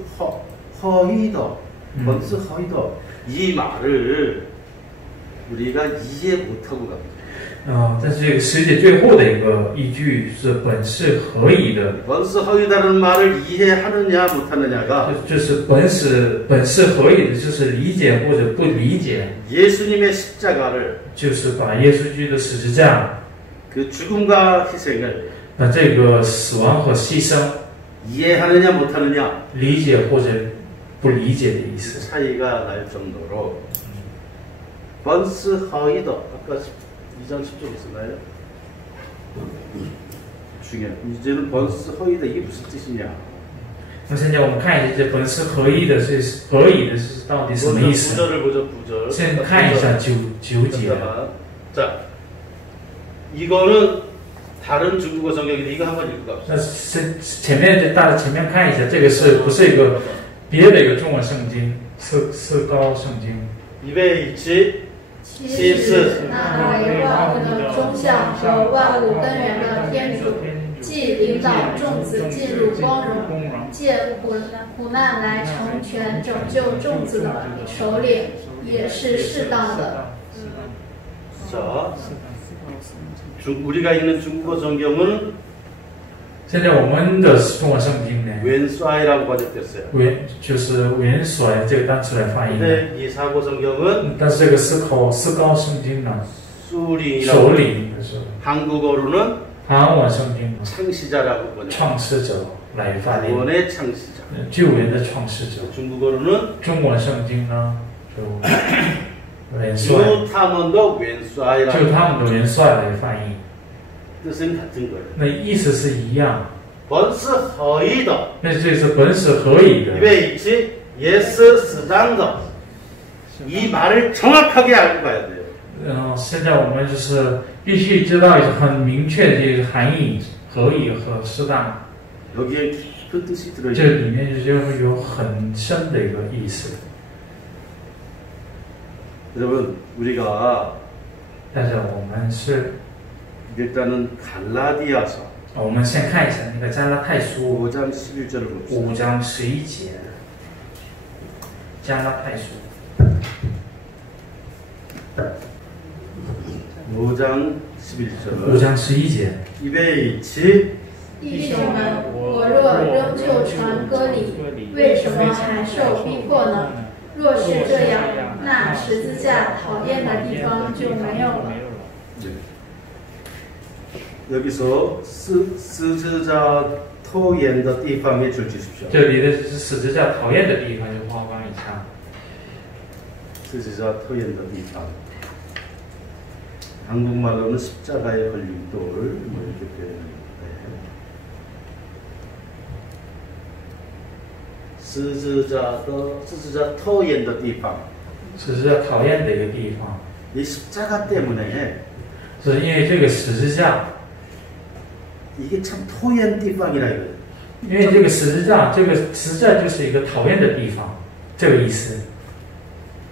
허이더 번스 허이더 이 말을 우리가 이해 못하고 갑니다. 但是这个10节最后的一个依据是本是何以的， 번스 허이다라는 말을 이해하느냐 못하느냐가 就是本是何以的，就是理解或者不理解， 예수님의 십자가를 就是把耶稣基督的十字架， 그 죽음과 희생을 那这个死亡和牺牲 이해하느냐 못하느냐 理解或者不理解的意思。 차이가 날 정도로 번스 허이더 아까 2장 10절 있었나요? 중요해. 이제는 번스 허이더 이게 무슨 뜻이냐? 那现在我们看一下这本是合一的，是何以的是到底什么意思？ 구절을 보죠. 구절. 先看一下九节。 자, 이거는 다른 중국어 성경인데 이거 한번 읽고 갑시다. 那前面大家前面看一下，这个是不是一个别的一个中文圣经？是高圣经。 입에 있지. 其实那为万物的中相和万物根源的天主，既领导众子进入光荣，借苦难来成全拯救众子的首领，也是适当的。 자, 우리가 읽는 중국어 성경은 现在我们的中文圣经呢， 왼수아이라고 번역됐어요. 就是元甩这个单词来翻译的。 근데 이 사고 성경은 但是这个思高圣经呢， 수링이라고 首领的是 한국어로는 韩文圣经呢， 창시자라고 번역. 创始者来翻译， 구원의 창시자. 救援的创始者。 중국어로는 中文圣经呢，就元帅， 유타먼도 왼수아이라고 就他们的元帅来翻译， 뜻은 같은 거예요. 那意思是一样。 번스 허이더 那这是本是何以的？ 입에 있지 예스 스당더 이 말을 정확하게 알고 가야 돼요. 现在我们就是必须知道很明确的这个含义，何以和适当。 여기에 깊은 뜻이 这 들어있어요. 里面就有很深的一个意思。 여러분 우리가 但是我们是， 일단은 갈라디아서 我们先看一下那个加拉太书 5장 11절을 봅시다. 5章11节，加拉太书 5장 5 11절 章11节。 입에 있지 弟兄们，我若仍旧传割礼，为什么还受逼迫呢？若是这样，那十字架讨厌的地方就没有了。 여기서 스즈자 토옌더 띠팡에 줄 주십시오. 这里的是十字架讨厌的地方，就画光一下。 스즈자 토옌더 띠팡. 한국말로는 십자가의 걸림돌 뭐 이렇게 표현하는데 스즈자 토옌더 띠팡. 十字架讨厌的一个地方， 이 십자가 때문에 是因为这个十字架， 이게 참 토옌 띠팡이라 이거예요. 因为这个十字架就是一个讨厌的地方，这个意思。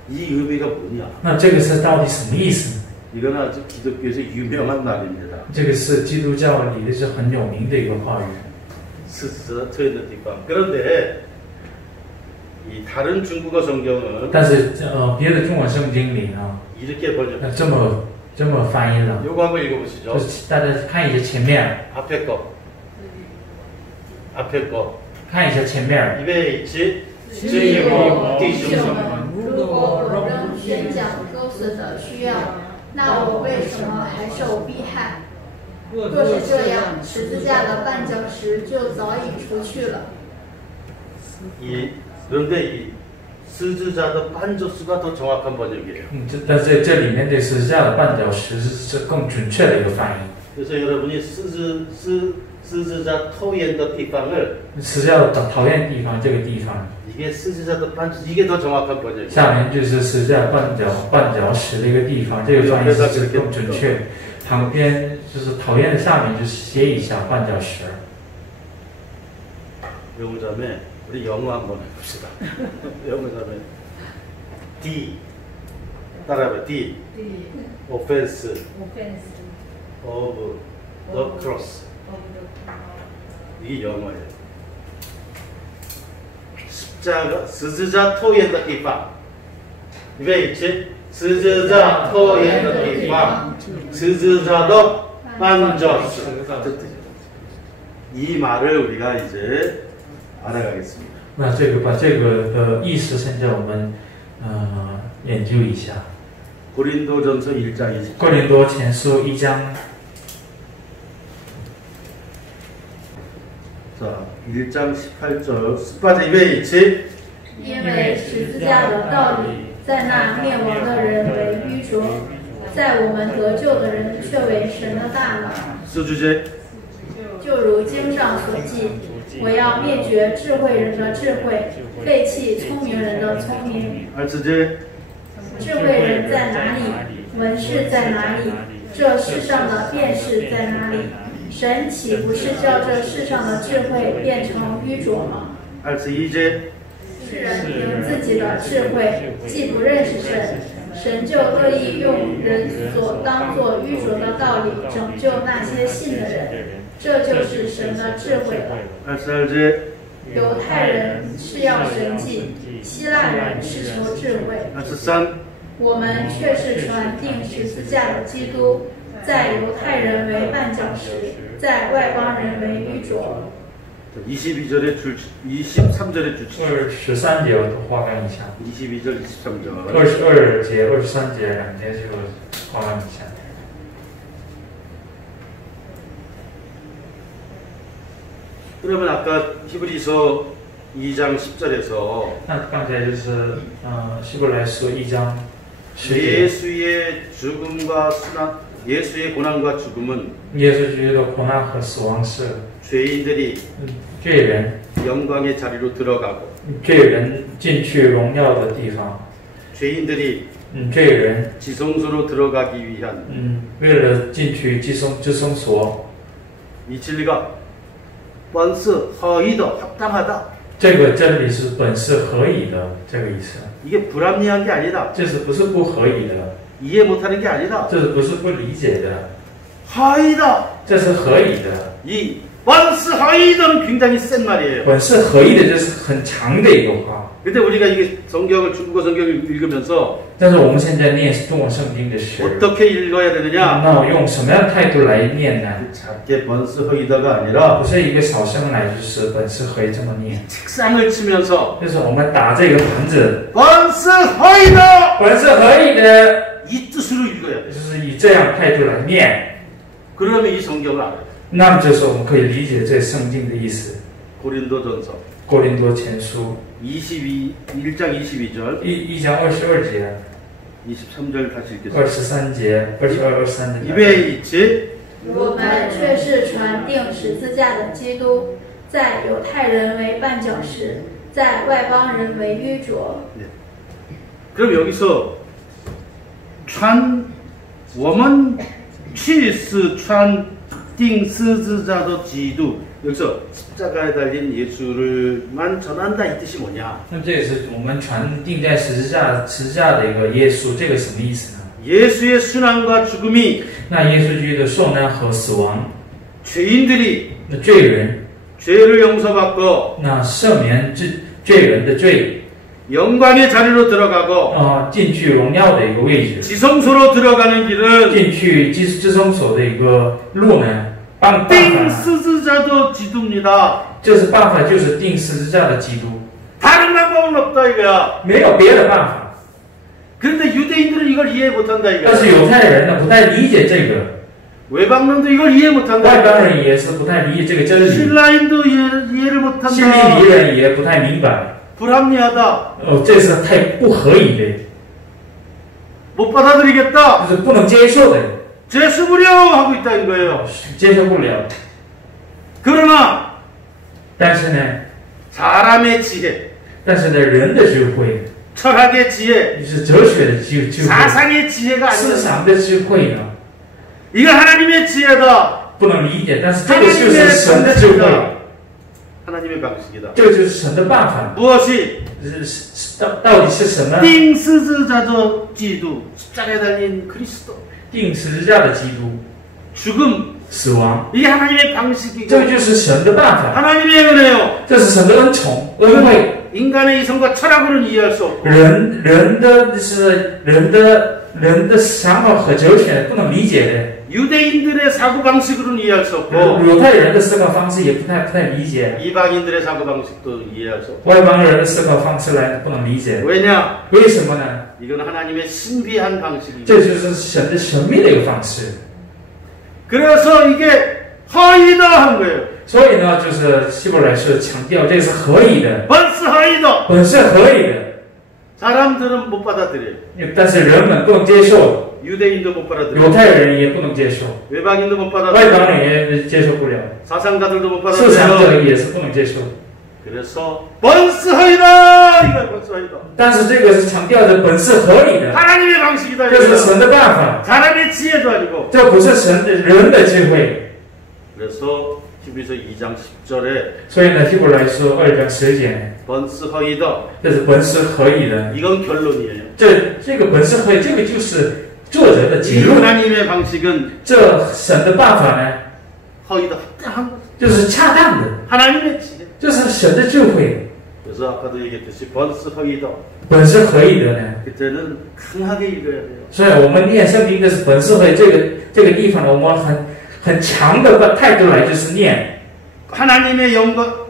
이 의미가 뭐냐? 那这个是到底什么意思？ 이건 아주 기독교에서 유명한 말입니다. 这个是基督教里的是很有名的一个话语。 스스로 터있는 뒷방. 그런데 이 다른 중국어 성경은 但是别的中文圣经里呢， 이렇게 번역. 这么翻译了。 요거 한번 읽어보시죠. 就是大家看一下前面， 앞에 거. 앞에 거. 看一下前面。 입에 있지. 至于我弟兄们，如果我仍宣讲歌词的需要，那我为什么还受逼害？若是这样，十字架的绊脚石就早已除去了。 그런데 이 스즈자의 반저수가 더 정확한 번역이에요. 但是这里面的十字架的绊脚石是更准确的一个翻译。 그래서 여러분이 스즈자 토엔더 뒷방을 十字架的讨厌地方，这个地方， 이게 스즈자의 반 이게 더 정확한 번역이에요. 下面就是十字架绊脚石的一个地方，这个翻译是更准确。旁边就是讨厌的下面就写一下绊脚石。 영자매 우리 영어 한번 해봅시다. 영자매 D 따라해봐 D offense of the cross 이게 영어예요. 십자가 스즈자 토엔더 뒷방 입에 있지? 스즈자 토엔더 뒷방 스즈자도 반저스 이 말을 우리가 이제 알아가겠습니다. 那把这个的意思，现在我们研究一下。 고린도전서 1장 20절. 哥林多前书1章。 자, 1장 18절. 스파자 입에 있지? 因为十字架的道理，在那灭亡的人为愚拙，在我们得救的人却为神的大能。 수주제. 就如经上所记，我要灭绝智慧人的智慧，废弃聪明人的聪明。 알츠제. 智慧人在哪里？文士在哪里？这世上的辨识在哪里？神岂不是叫这世上的智慧变成愚拙吗？ 알츠이제. 世人凭自己的智慧，既不认识神，神就乐意用人所当作愚拙的道理拯救那些信的人，这就是神的智慧了。 알츠알제. 犹太人是要神迹，希腊人是求智慧。 알츠산. 我们却是传定十字架的基督，在犹太人为绊脚石，在外邦人为愚拙。 23절의 주치. 23节我都画干一下。 22절, 23절. 22节、23节两节就画干一下。 그러면 아까 히브리서 2장 10절에서 那刚才就是希伯来书1章10节， 예수의 죽음과 순환, 예수의 고난과 죽음은 耶稣基督的苦难和死亡是 죄인들이 罪人 영광의 자리로 들어가고 罪人进去荣耀的地方， 죄인들이 罪人 지성소로 들어가기 위한 为了进去至圣所， 이 진리가 원스 허이더 합당하다. 这个真理是本是合宜的，这个意思。 이게 불합리한 게 아니다. 这是不是不合宜的？ 이해 못하는 게 아니다. 这是不是不理解的？ 허이더. 这是合宜的。 이 원스 허이더는 굉장히 센 말이에요. 本是合宜的，这是很长的一个话。 근데 우리가 이게 성경을 중국어 성경을 읽으면서 但是我们现在念中文圣经的时候， 어떻게 읽어야 되느냐? 那我用什么样的态度来念呢？ 작게 번스 허이더가 아니라 不是一个小声来，就是本是合宜这么念， 책상을 치면서 就是我们打这个盘子， 번스 허이더 本是合宜的， 이 뜻으로 읽어야 돼. 就是以这样态度来念， 그러면 이 성경을 알아요. 那么就是我们可以理解这圣经的意思。 고린도전서 哥林多前书 1장 22절 1章22节 23절 다시 읽겠습니다. 23节22、23节。 입에 있지 我们却是传定十字架的基督，在犹太人为绊脚石，在外邦人为愚拙。 그럼 여기서 천我们去是传钉十字架的基督. 여기서 십자가에 달린 예수를만 전한다 이 뜻이 뭐냐? 那这也是我们传钉在十字架的一个耶稣，这个什么意思呢？ 예수의 순환과 죽음이 那耶稣基督的受难和死亡， 죄인들이 那罪人， 죄를 용서받고 那赦免罪人的罪， 영광의 자리로 들어가고 进去荣耀的一个位置， 지성소로 들어가는 길은 进去至圣所的一个路呢，办 钉 法， 十字架도基督입니다. 这是办法，就是钉十字架的基督， 다른 방법은 없다 이거야. 没有别的办法。 그런데 유대인들은 이걸 이해 못한다 但是 이거야. 犹太人呢，不太理解这个， 외방론도 이걸 이해 못한다. 外邦人也是不太理解这个真理， 신라인도 이해를 希 못한다. 利尼人也不太明白， 불합리하다. 这是太不合理的， 못 받아들이겠다. 就是不能接受的， 죄수부려 하고 있다는 거예요. 接受不了。 그러나 但是呢， 사람의 지혜, 但是呢，人的智慧， 철학의 지혜, 就是哲学的智慧， 사상의 지혜가 思 아니라 想的智慧呢， 이거 하나님의 지혜다. 不能理解。但是这个就是神的智慧， 하나님의 방식이다. 这个就是神的办法。 무엇이 到底是什么？ 钉十字架的基督, 십자가에 달린 그리스도, 钉十字架的基督， 죽음, 死亡， 이게 하나님의 방식이고 这个就是神的办法， 하나님의 은혜요. 这是神的恩宠恩惠。 인간의 이성과 철학으로는 이해할 수 없고 人的想法和哲学不能理解 유대인들의 사고방식으로는 이해할 수 的， 없고 犹太人的思考方式也不太理解， 이방인들의 사고방식도 이해할 수 없고 外邦人的思考方式来不能理解。 왜냐? 为什么呢？ 이건 하나님의 신비한 방식이고 这就是神的神秘的一个方式。 그래서 이게 허이다 한 거예요. 所以呢，就是希伯来书强调这是合理的， 벌써 허이다. 本是合理的， 사람들은 못 받아들여요. 但是人们不能接受， 유대인도 못 받아들여요. 犹太人也不能接受， 외방인도 못 外邦 받아들여요. 人也接受不了， 사상가들도 못 思想 받아들여요. 者也是不能接受。 그래서 벌써 허이다. 이거 벌써 허이다. 但是这个是强调的本是合理的， 하나님의 방식이다. 这是 이거야. 神的办法， 사람의 지혜도 아니고. 这不是人的智慧。 그래서 히브리서 2장 10절에 所以呢，希伯来书2章10节， 번스 허이다. 这是本是合理的。 이건 결론이에요. 这个本是合理，这个就是作者的结 이 论。 하나님의 방식은 这神的办法呢， 허이다. 합당한 것. 就是恰当的， 하나님의 지혜. 这是神的智慧。 그래서 아까도 얘기했듯이 번스 허이다. 本是合理的呢， 그때는 강하게 읽어야 돼요. 所以我们念圣经的是本是合理这个地方呢，我们很强的态度来就是念， 하나님의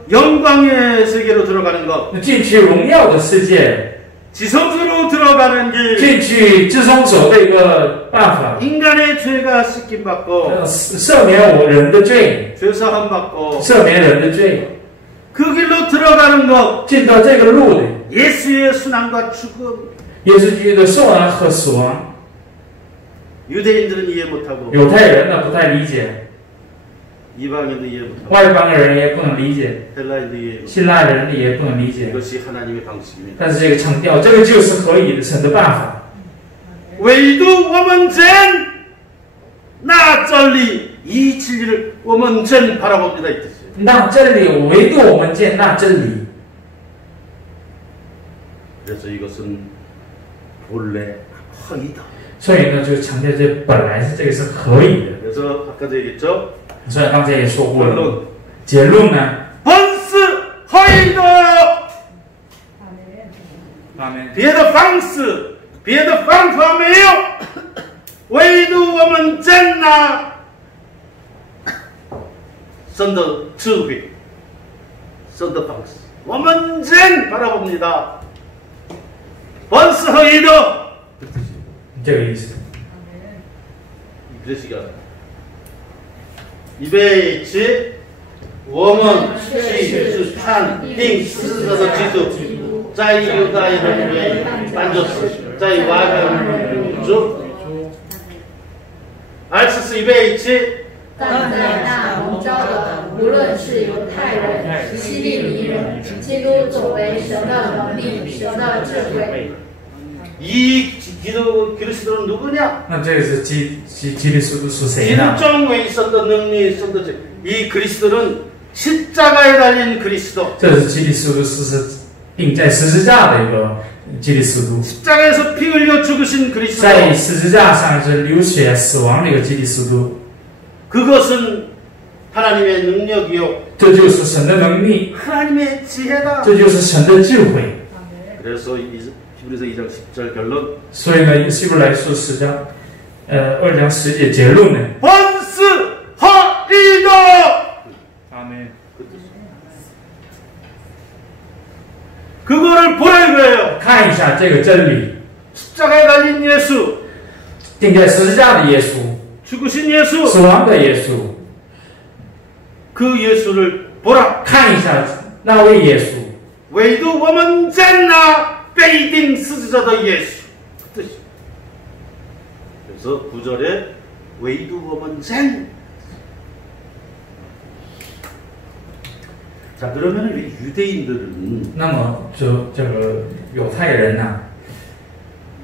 영광의 세계로 들어가는 것. 进去荣耀的世界， 지성소로 들어가는 길. 进去至圣所的一个办法， 인간의 죄가 씻김 받고 赦免我人的罪， 죄사함 받고 赦免人的罪， 그 길로 들어가는 것. 进到这个路里， 예수의 순환과 죽음. 耶稣基督的受难和死亡， 유대인들은 이해 못하고 犹太人呢不太理解， 이방인도 이해 못하고 外邦人也不能理解， 헬라인도 이해 못하고 希腊人也不能理解。 이것이 하나님의 방식입니다. 但是这个强调，这个就是合理的神的办法。 唯独我们真나真理 이 진리를 我们真 바라봅니다 이 뜻이에요. 那真理唯独我们见那真理， 그래서 이것은 본래 허이다. 所以呢，就强调这本来是这个是合理的。 그래서 아까도 얘기했죠. 所以刚才也说过了， 결론 结论呢， 번스 허이다. 阿门。 别的方式别的方法没有，唯独我们真拿神的智慧神的方式我们真바라봅니다. 번스 허이다. 这个意思。 그러시가预备起我们是看定十字架的基督在犹太人里面搬着死在外邦中24预备起 但在那蒙召的，无论是犹太人、希利尼人，基督作为神的能力、神的智慧， 이 그리스도는 누구냐? 那这个是基督徒是谁呢？ 진정에 있었던 능력이 있었던 이 그리스도는 십자가에 달린 그리스도. 这是基督徒是钉在十字架的一个基督徒。 십자가에서 피 흘려 죽으신 그리스도. 在十字架上是流血死亡的一个基督徒。 그것은 하나님의 능력이요. 这就是神的能力， 하나님의 지혜다. 这就是神的智慧。 그래서 히브리서 2장 10절 결론. 所以呢，希伯来书10章2章10节结论呢， 번스하리다. 아멘. 그거를 보여야 돼요. 看一下这个真理， 십자가에 달린 예수, 钉在十字架的耶稣， 죽으신 예수, 死亡的耶稣， 그 예수를 보라. 看一下那位耶稣。 唯独我们在那被钉十字架的耶稣그 뜻이. 그래서 9절에唯独我们在. 자, 그러면 우리 유대인들은 那么这个犹太人呐、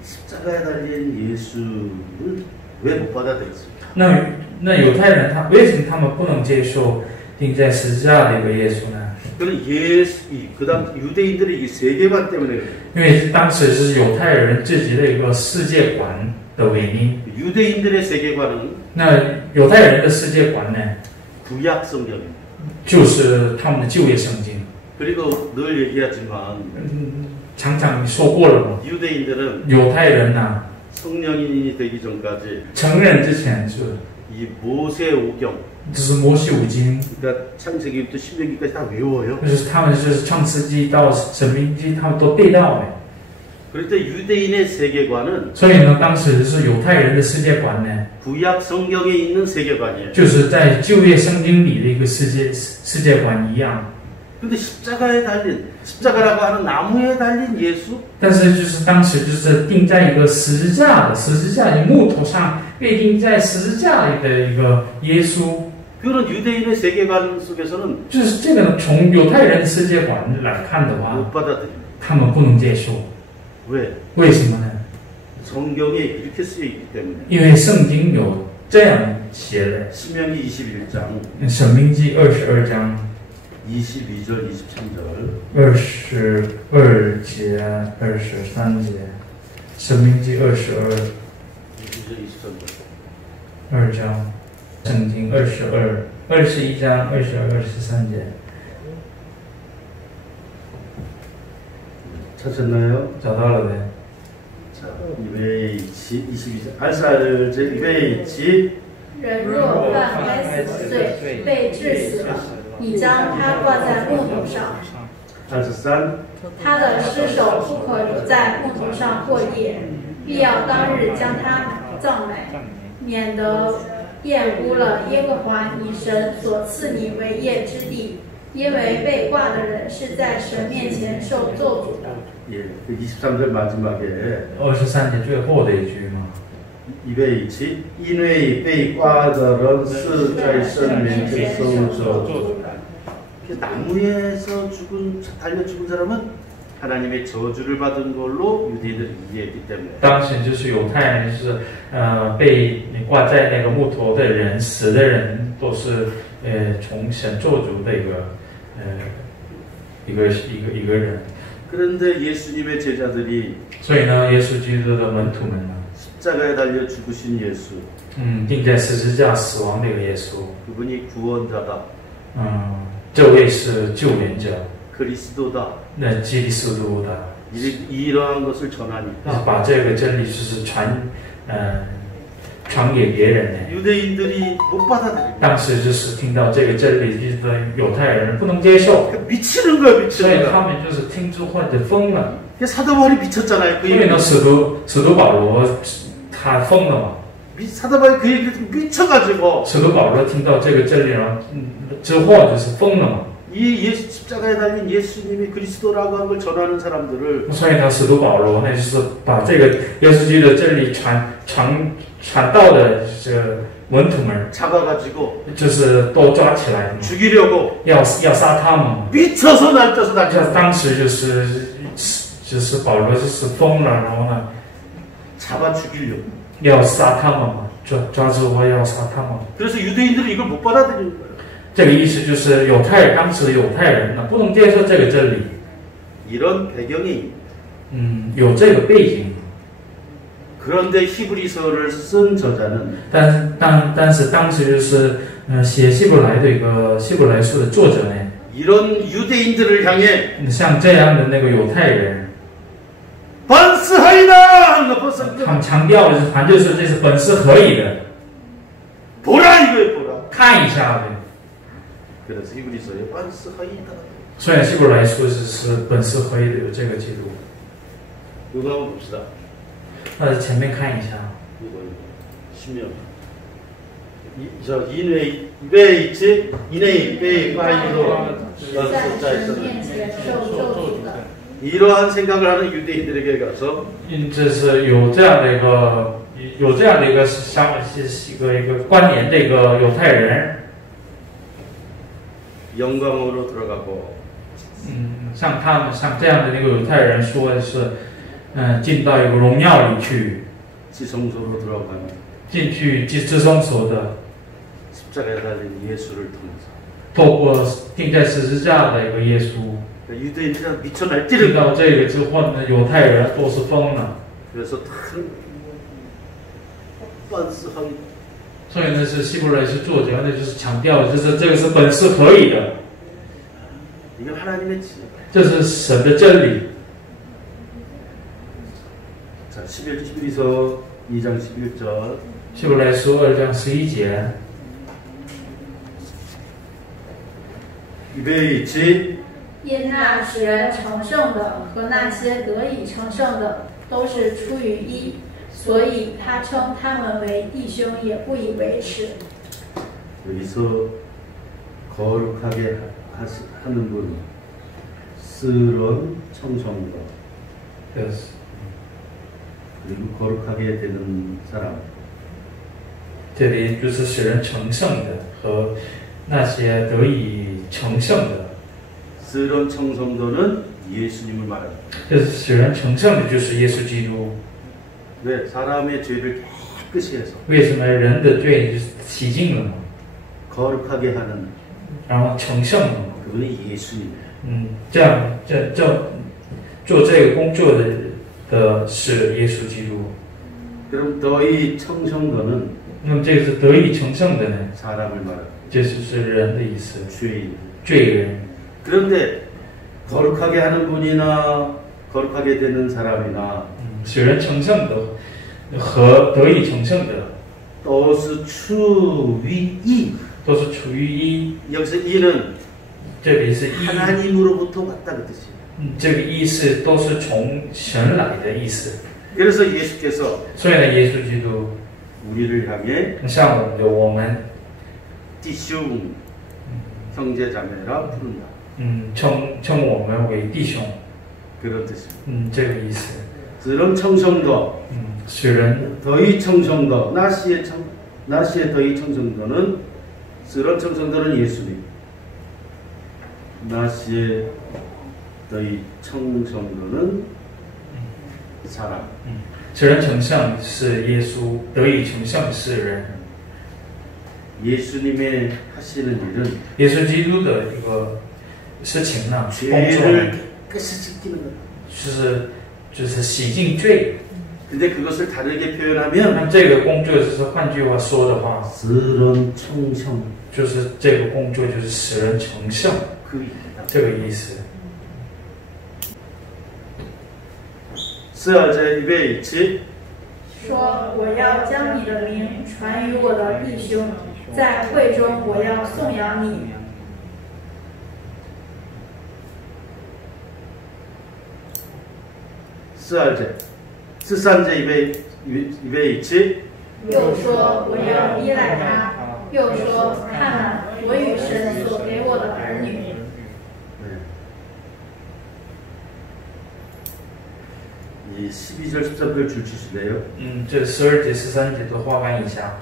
십자가에 달린 예수를 왜 못 받아들였습니까? 那犹太人为什么他们不能接受钉在十字架的一个耶稣呢？ 그는 그 당 유대인들의 이 세계관 때문에. 因为当时是犹太人自己的一个世界观的原因。 유대인들의 세계관은 那犹太人的世界观呢， 구약 성경입니다. 就是他们的旧约圣经。 그리고 늘 얘기하지만 常常说过了嘛， 유대인들은 犹太人呐、 성령인이 되기 전까지 承认之前是 이 모세오경, 就是摩西五经， 그러니까 창세기부터 신명기까지 다 외워요. 就是他们就是创世纪到申命记，他们都背到的。 그럴 때 유대인의 세계관은 所以呢，当时是犹太人的世界观呢， 구약 성경에 있는 세계관이에요. 就是在旧约圣经里的一个世界观一样。 근데 십자가에 달린, 십자가라고 하는 나무에 달린 예수? 但是就是当时就是钉在一个十字架的木头上被钉在十字架里的一个耶稣。 그런 유대인의 세계관 속에서는 就是这个从犹太人的世界观来看的话， 못 받아들입니다. 他们不能接受。 왜? 为什么呢？ 성경에 이렇게 쓰여 있기 때문에. 因为圣经有这样写的， 신명기 21장 申命记22章 22절 23절 22节23节，申命记22 22절 23절 2章，圣经21章22、23节。 찾았나요? 找到了呗。 자, 이베이치 22절 알살 제 이베이치 人若犯该死的罪，被治死了，你将他挂在木头上， 알살 他的尸首不可留在木头上过夜，必要当日将他葬埋，免得玷污了耶和华你神所赐你为业之地。因为被挂的人是在神面前受咒诅的。 예, 23절 마지막에 23节最后的一句嘛。 이베이치 인의被挂的人是在神面前受咒。 나무에서 달려 죽은 사람은 하나님의 저주를 받은 걸로 유대인들이 이해했기 때문에. 当时就是犹太人是被挂在那个木头的人，死的人都是从神咒诅的一个人。 그런데 예수님의 제자들이 所以呢，耶稣基督的门徒们呢， 십자가에 달려 죽으신 예수, 钉在十字架死亡的一个耶稣， 그분이 구원자다, 这位是救援者， 그리스도다, 那基督徒的， 이러한 것을 전하니까 把这个真理就是传给别人呢。 유대인들이 못 받아들입니다. 当时就是听到这个真理的犹太人不能接受， 미치는 거예요, 所以 미치는 他 거. 们就是听之后就疯了。 사도 바울이 미쳤잖아요. 그 因为 얘기. 呢，使徒保罗他疯了嘛。 사도 바울이 그 얘기를 듣고 미쳐가지고 使徒保罗听到这个真理了之后就是疯了嘛。 이 예수 십자가에 달린 예수님이 그리스도라고 하는 걸 전하는 사람들을 所以呢，使徒保罗呢就是把这个耶稣基督的真理传道的这个门徒们， 잡아가지고 就是都抓起来， 죽이려고 要杀他们。 미쳐서 날뛰어서 날뛰어서 当时就是保罗就是疯了，然后呢， 잡아 죽이려고. 要杀他们嘛，抓住我要杀他们。 그래서 유대인들은 이걸 못 받아들이는 거예요. 这个意思就是当时的犹太人呢不能接受这个真理。 이런 배경이 有这个背景。 그런데 히브리서를 쓴 저자는 但是当时就是写希伯来书的作者呢， 이런 유대인들을 향해 像这样的那个犹太人， 반스하이다! 他们强调的是，反正就是这是本是合以的， 보라 이거에 보라. 看一下呗。 그래서 히브리서에 반스하이다. 虽然希伯来书是本是合以的有这个记录， 이거 한번 봅시다. 但是前面看一下， 이거 신명. 저 이내 있지? 이내 파이로 在神面前受咒诅的。 이러한 생각을 하는 유대인들에게 가서 这是有这样的一个观念的一个犹太人， 영광으로 들어가고 像这样的那个犹太人说的是，进到一个荣耀里去， 지성소로 들어가는 进去至圣所的， 십자가에 달린 예수를 통해서 透过钉在十字架的一个耶稣， 유대인들은 미쳐 날뛰는 听到这个之后呢，犹太人都是疯了。 그래서 반스하이 所以呢，是希伯来书作者，那就是强调，就是这个是本是合以的， 이게 하나님의 지. 这是神的真理。 자, 11서 2장 11절 希伯来书2章11节， 입에 있지 因那使人成圣的和那些得以成圣的，都是出于一，所以他称他们为弟兄，也不以为耻。 여기서 거룩하게 하는 분 스런 청성도 그리고 거룩하게 되는 사람 这里就是使人成圣的和那些得以成圣的。 스런 청성도는 예수님을 말합니다. 这是使人成圣的，就是耶稣基督。 왜? 사람의 죄를 깨끗이 해서 为什么人的罪就是洗净了嘛？ 거룩하게 하는 然后成圣了嘛？ 그분이 예수님. 这样做这个工作的是耶稣基督。 그럼 너희 청성도는 那么这个是得以成圣的呢？ 사람을 말합니다. 这就是人的意思， 죄인. 罪人。 그런데 거룩하게 하는 분이나 거룩하게 되는 사람이나 使人成圣的和得以成圣的 都是出于이， 都是处于一。 여기서 이는 这里是一， 하나님으로부터 왔다 그 뜻이에요. 这个意是都是从神来的意思。 그래서 예수께서 所以呢，耶稣基督 우리를 향해 像我们 弟兄형제자매라 부른다. 称我们为弟兄， 그런 뜻입니다. 这个意思。 그런 청성도 使人 더이 청성도 나시의 더이 청성도는 그런 청성도는 예수님. 나시의 더이 청성도는 사람. 使人成圣是耶稣，得以成圣是人。 예수님의 하시는 일은 耶稣基督的一个事情呢，工作 죄를 깨끗이 씻기는 거예요. 就是洗净罪。 근데 그것을 다르게 那 표현하면 这个工作就是换句话说的话， 그런 청성 就是这个工作就是使人成圣， 그 这个意思。 스아제 입에 있지 说我要将你的名传于我的弟兄，在会中我要颂扬你。 스산제 입에 있지 又说我要依赖他，又说看啊，我与神所给我的儿女。 이 12절 13절 줄 주실래요? 这12节13节都画完一下。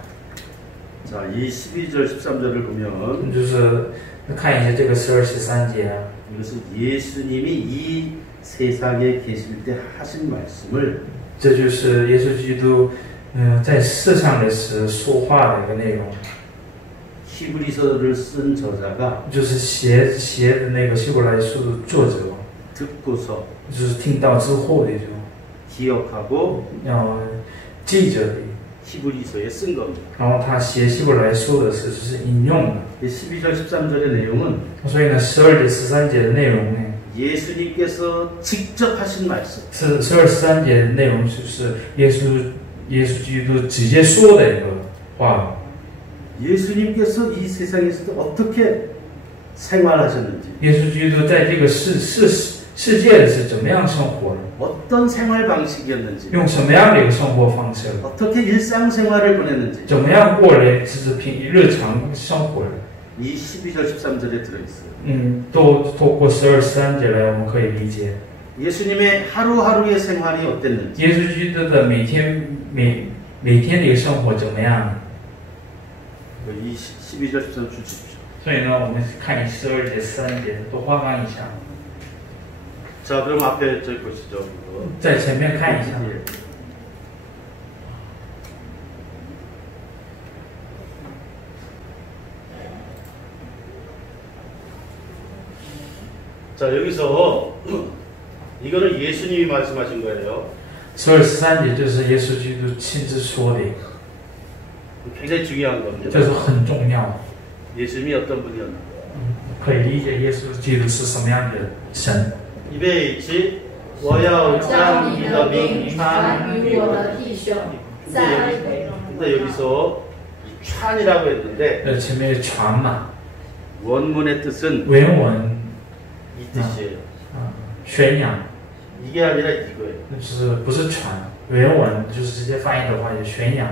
자, 이 12절 13절을 보면 就是看一下这个12、13节。 이것은 예수님이 이 세상에 계실 때 하신 말씀을 这就是耶稣基督在世上的时说话的一个内容。 히브리서를 쓴 저자가 就是写的那个希伯来书的作者， 듣고서 就是听到之后的就 기억하고 要记着的， 히브리서에 쓴 겁니다. 然后他写希伯来书的时候就是引用的。 12절 13절의 내용은 所以呢，12节13节的内容呢， 예수님께서 직접 하신 말씀. 是12、13节的内容就是耶稣基督直接说的一个话。 예수님께서 이 세상에서도 어떻게 생활하셨는지, 耶稣基督在这个世界是怎么样生活的， 어떤 생활 방식이었는지, 用什么样的一个生活方式， 어떻게 일상생활을 보냈는지 怎么样过来就是日常生活的， 이 12절 13절에 들어있어요. 都透过12、13节来我们可以理解。 예수님의 하루하루의 생활이 어땠는지, 耶稣基督的每天的一个生活怎么样？ 이 12절 13절 주십시오. 所以呢，我们看12节、13节都花翻一下， 자, 그럼 앞에 저기 보시죠. 在前面看一下。 자, 여기서 이거는 예수님이 말씀하신 거예요. 12、13节就是耶稣基督亲自说的一个， 굉장히 중요한 겁니다. 这是很重要的。 예수님이 어떤 분이었나? 可以理解耶稣基督是什么样的神。 입에 있지. 我要将你的名传于我的弟兄. 근데 여기서 이传이라고 했는데 前面传嘛， 원문의 뜻은 原文 이 뜻이에요. 宣扬， 이게 아니라 이거예요. 就是不是传，原文就是直接翻译的话就宣扬。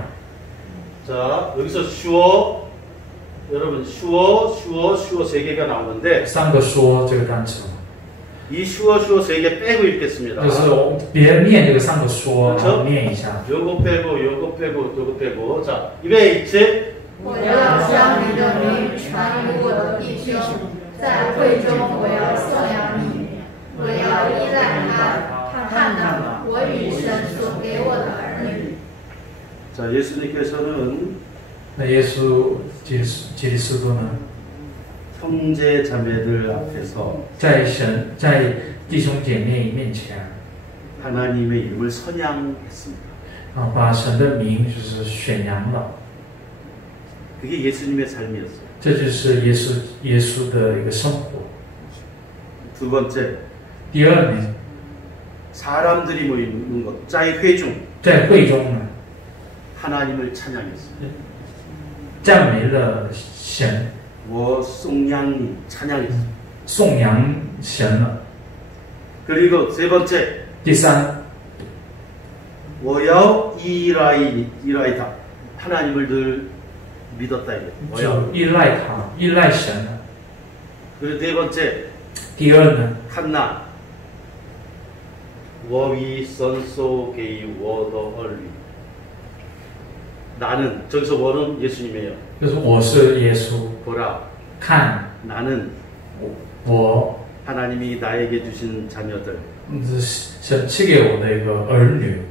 자, 여기서 슈어, 여러분 슈어 세 개가 나오는데 三个说这个单词， 이 슈어 세 개 빼고 읽겠습니다. 就是别人念这个三个说，然后念一下。 요거 빼고. 자, 입에 있지. 我要将你的名传于我的弟兄，在会中我要颂扬你，我要依赖他，看到我与神所给我的儿女。 자, 예수님께서는 那耶稣基督呢， 형제 자매들 앞에서 在弟兄姐妹面前 하나님의 이름을 선양했습니다. 把神的名就是宣扬了， 그게 예수님의 삶이었어요. 这就是耶稣的一个生活。 두 번째, 第二呢， 사람들이 모이는 것, 짜이 회중, 在会中呢， 하나님을 찬양했어요. 赞美了神， 송양이 찬양했어요. 颂扬神了。 그리고 세 번째, 第三， 워야오 이라이다. 하나님을 늘 믿었다 이게. 就依赖他，依赖神了。 그리고 네 번째, 第二呢， 칸나 워위 선소 게이 워더 얼리. 나는 저기서 워는 예수님이에요. 就是我是耶稣， 보라, 看 나는 我， 하나님이 나에게 주신 자녀들 神赐给我的一个儿女，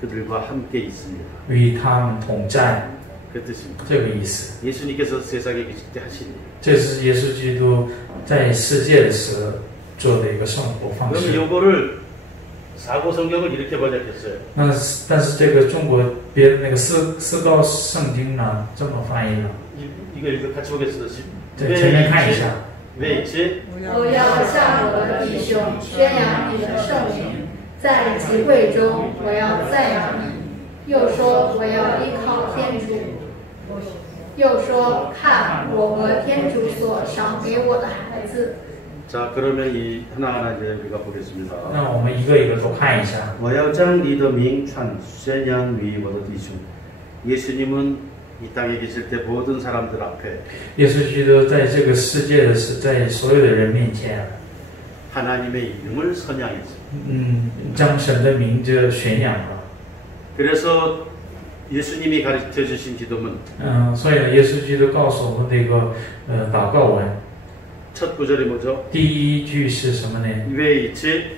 그들과 함께 있습니다. 与他们同在， 그 뜻입니다. 这个意思。 예수님께서 세상에 계실 때 하신 일. 这是耶稣基督在世界的时候做的一个生活方 그러면 式。 요거를 사고 성경을 이렇게 번역했어요. 但是这个中国别的那个四高圣经呢，这么翻译了。 이거 같이 보겠습니다. 对，前面看一下。 왜 있지? 我要向我的弟兄宣扬你的圣名，在集会中我要赞扬你。又说我要依靠天主，又说看我和天主所赏给我的孩子。 자, 그러면 이 하나하나 이제 우리가 보겠습니다. 那我们一个一个都看一下。 我要将你的名传宣扬于我的弟兄. 예수님은 이 땅에 계실 때 모든 사람들 앞에 耶稣基督在这个世界的是在所有的人面前， 하나님의 이름을 선양했어요. 将神的名字宣扬了。 그래서 예수님이 가르쳐 주신 기도문 所以呢，耶稣基督告诉我们的一个祷告文， 첫 구절이 뭐죠? 第一句是什么呢？ 왜 있지?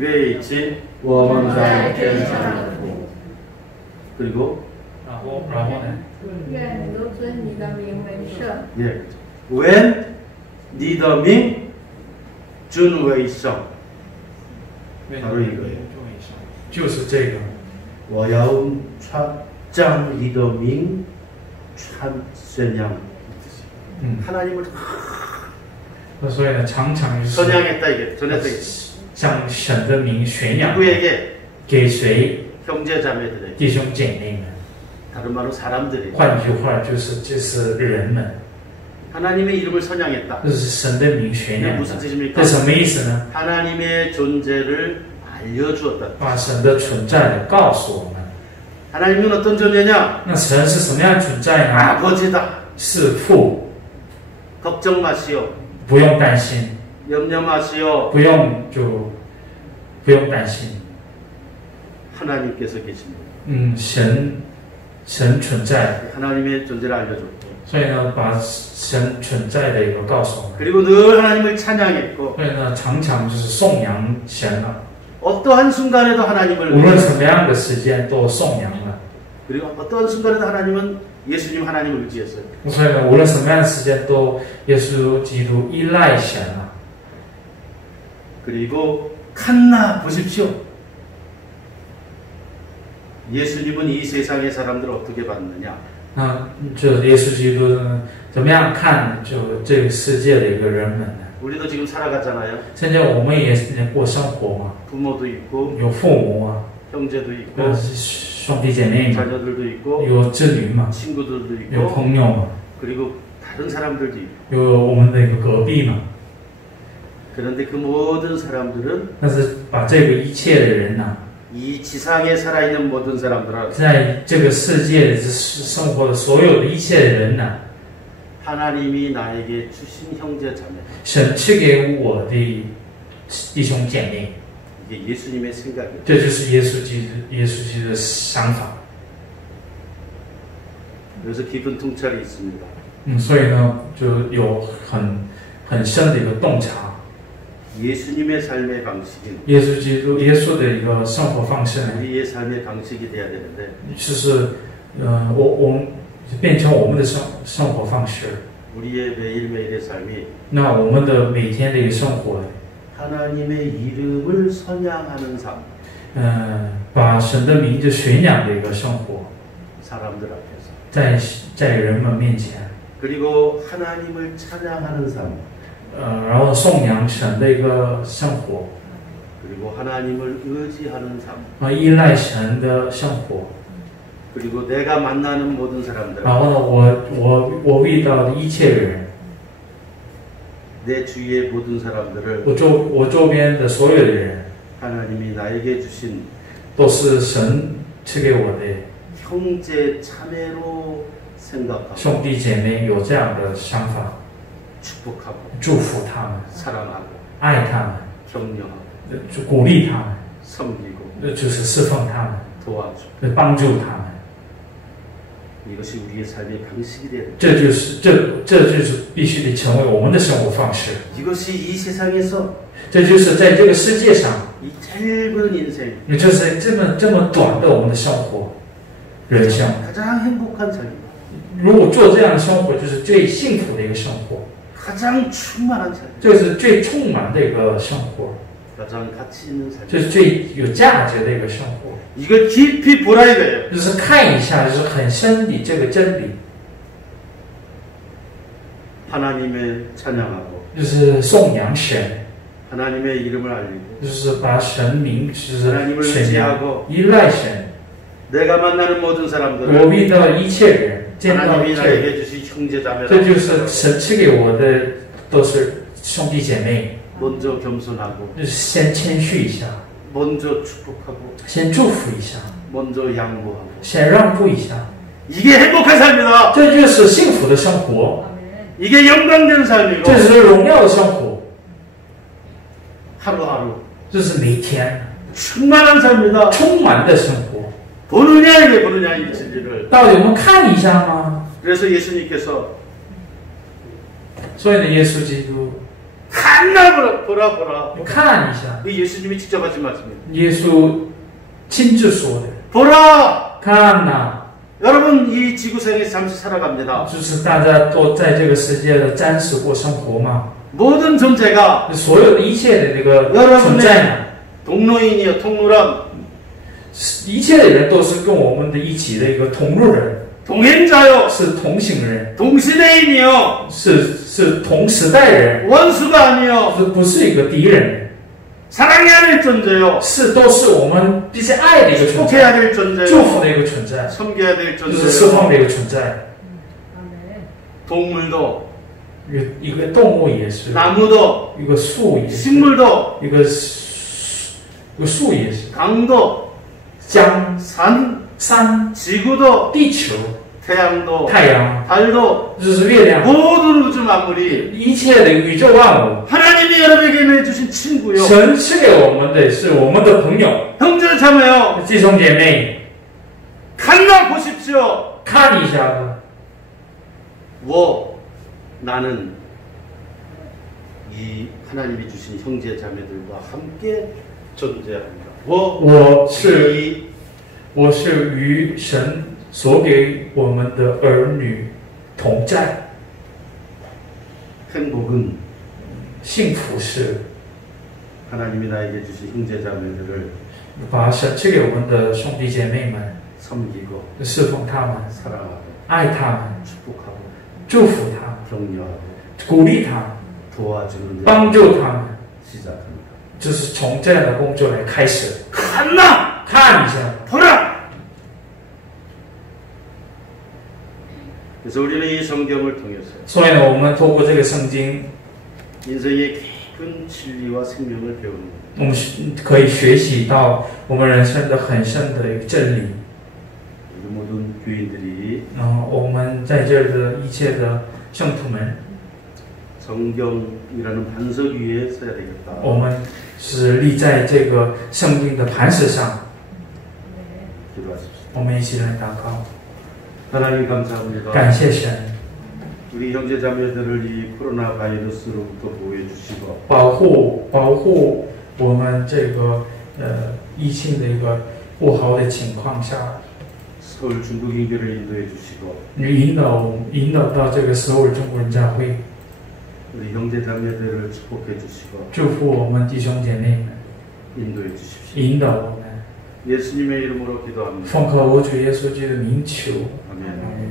위에 있지 我们在天上的父 그리고 然后呢？愿你都尊你的名为圣。 예. when 你的名尊为圣 바로 이거예요. 就是这个。我要将你的名宣扬 하나님을 所以呢，常常就是 선양했다 이게 전에도 将神的名宣扬 누구에게 给谁 형제 자매들에게 弟兄姐妹们。 다른 말로 사람들이 换句话就是人们， 하나님의 이름을 선양했다. 这是神的名宣 이게 扬。 무슨 뜻입니까? 这什么意思呢？ 하나님의 존재를 알려주었다. 把神的存在告诉我们。 하나님은 어떤 존재냐? 那神是什么样的存在呢？ 아버지다. 是父， 걱정 마시오. 不用担心， 염려 마시오. 不用担心。 하나님께서 계십니다. 神存在， 하나님의 존재를 알려줬고. 所以呢，把神存在的一个告诉我们。 그리고 늘 하나님을 찬양했고. 所以呢，常常就是颂扬神了， 어떠한 순간에도 하나님을 无论什么样的时间都颂扬了。 그리고 어떠한 순간에도 하나님은 예수님 하나님을 의지했어요. 所以呢，无论什么样的时间都耶稣基督依赖神了。 그리고 칸나 보십시오. 예수님은 이 세상의 사람들을 어떻게 봤느냐? 就耶稣基督呢怎么样看就这个世界的一个人们呢？ 우리도 지금 살아가잖아요. 现在我们也是在过生活嘛， 부모도 있고 有父母啊， 형제도 있고 有兄弟姐妹嘛， 자녀들도 있고 有子女嘛， 친구들도 有 있고 朋友嘛， 그리고 다른 사람들도 있고 有我们的一个隔壁嘛。 그런데 그 모든 사람들은 但是把这个一切的人呐、 이 지상에 살아있는 모든 사람들은 在这个世界生活的所有的一切的人呐、 하나님이 나에게 주신 형제 자매 神赐给我的弟兄姐妹， 이게 예수님의 생각이에요. 这就是耶稣基督的想法。 그래서 깊은 통찰이 있습니다. 所以呢，就有很深的一个洞察。 예수님의 삶의 방식은 耶稣的一个生活方式呢， 우리의 삶의 방식이 돼야 되는데 就是我变成我们的生活方式。 우리의 매일매일의 삶이 那我们的每天的一个生活， 하나님의 이름을 선양하는 삶. 把神的名字宣扬的一个生活， 사람들 앞에서 在人们面前， 그리고 하나님을 찬양하는 삶. 然后颂扬神的一个生活， 그리고 하나님을 의지하는 삶. 依赖神的生活。 그리고 내가 만나는 모든 사람들. 然后呢，我遇到的一切人， 내 주위의 모든 사람들을 我周边的所有的人， 하나님이 나에게 주신 都是神赐给我的 형제 자매로 생각하고 兄弟姐妹，有这样的想法， 축복하고 祝福他们， 사랑하고 爱他们， 격려하고 就鼓励他们， 섬기고 就是侍奉他们， 도와주고 帮助他们。 이것이 우리의 삶의 방식이 되는 这就是必须得成为我们的生活方式。 이것이 이 세상에서 这就是在这个世界上， 이 짧은 인생 也就是这么短的我们的生活人生。 가장 행복한 삶, 如果做这样的生活，就是最幸福的一个生活， 가장 충만한 삶, 这是最充满的一个生活， 가장 가치 있는 삶. 这是最有价值的一个生活。 이걸 깊이 보라 이거예요. 就是看一下，就是很深的这个真理， 하나님의 찬양하고 就是颂扬神， 하나님의 이름을 알리고 就是把神名就是宣扬， 의지하고 依赖神。 내가 만나는 모든 我 사람들을 遇到一切人，见到 하나님이 一切人， 나에게 주신 형제 这 자매라고 就是神赐给我的，都是兄弟姐妹。 먼저 겸손하고 就是先谦虚一下， 먼저 축복하고 先祝福一下， 먼저 양보하고 先让步一下， 이게 행복한 삶이다. 这就是幸福的生活， 이게 영광된 삶이고 这是荣耀的生活， 하루하루 这是每天 충만한 삶이다. 充满的生活。 보느냐 이게 보느냐 이 진리를. 到底我们看一下吗？ 그래서 예수님께서 所以呢，耶稣基督 간나 보라 보라. 你看一下， 이 예수님이 직접 하신 말씀이에요. 耶稣亲自说的。 보라. 看呐， 여러분 이 지구상에 잠시 살아갑니다. 就是大家都在这个世界的暂时过生活嘛， 모든 존재가 所有的一切的那个存在呢， 동로인이요 통로람 一切的人都是跟我们的一起的一个同路人， 동행자요 是同行人， 동시대인이요 是同时代人， 원수가 아니요 不是一个敌人， 사랑해야 될 존재요 都是我们必须爱的一个存在， 축복해야 될 존재요 祝福的一个存在， 섬겨야 될 就是释 존재요 放的一个存在。 동물도 一个动物也是， 나무도 一个树也是， 식물도 一个树也是， 강도 江、 山 지구도 地球、 태양도 太阳， 달도 就是月亮， 모든 우주 만물이 一切的宇宙万物， 하나님이 여러분에게 내주신 친구요 神赐给我们的是我们的朋友、 형제 자매요 弟兄姐妹， 간나 보십시오 看一下吧。 나는 이 하나님이 주신 형제 자매들과 함께 존재합니다. 我是与神所给我们的儿女同在。 행복은 幸福是 하나님이 나에게 주신 형제 자매들을 把神赐给我们的兄弟姐妹们 섬기고 侍奉他们， 사랑하고 爱他们， 축복하고 祝福他们， 격려하고 鼓励他们， 도와주는 帮助他们， 시작합니다. 就是从这样的工作来开始。 간나 看一下， 보라. 그래서 우리는 이 성경을 통해서 所以呢，我们透过这个圣经， 인생의 깊은 진리와 생명을 배우는 거예요. 我们可以学习到我们人生的很深的一个真理。 우리 모든 교인들이 然后我们在这儿的一切的圣徒们， 성경이라는 반석 위에 서야 되겠다. 我们是立在这个圣经的磐石上。 기도하십시오. 我们一起来祷告， 하나님 감사합니다. 感谢神， 우리 형제 자매들을 이 코로나 바이러스로부터 보호해 주시고 保护我们这个疫情的一个不好的情况下， 서울 중국 인교를 인도해 주시고 引导到这个首尔中国人教会， 우리 형제 자매들을 축복해 주시고 祝福我们弟兄姐妹们， 인도해 주십시오. 引导我们， 예수님의 이름으로 기도합니다. 奉靠我主耶稣基督的名求， 아멘.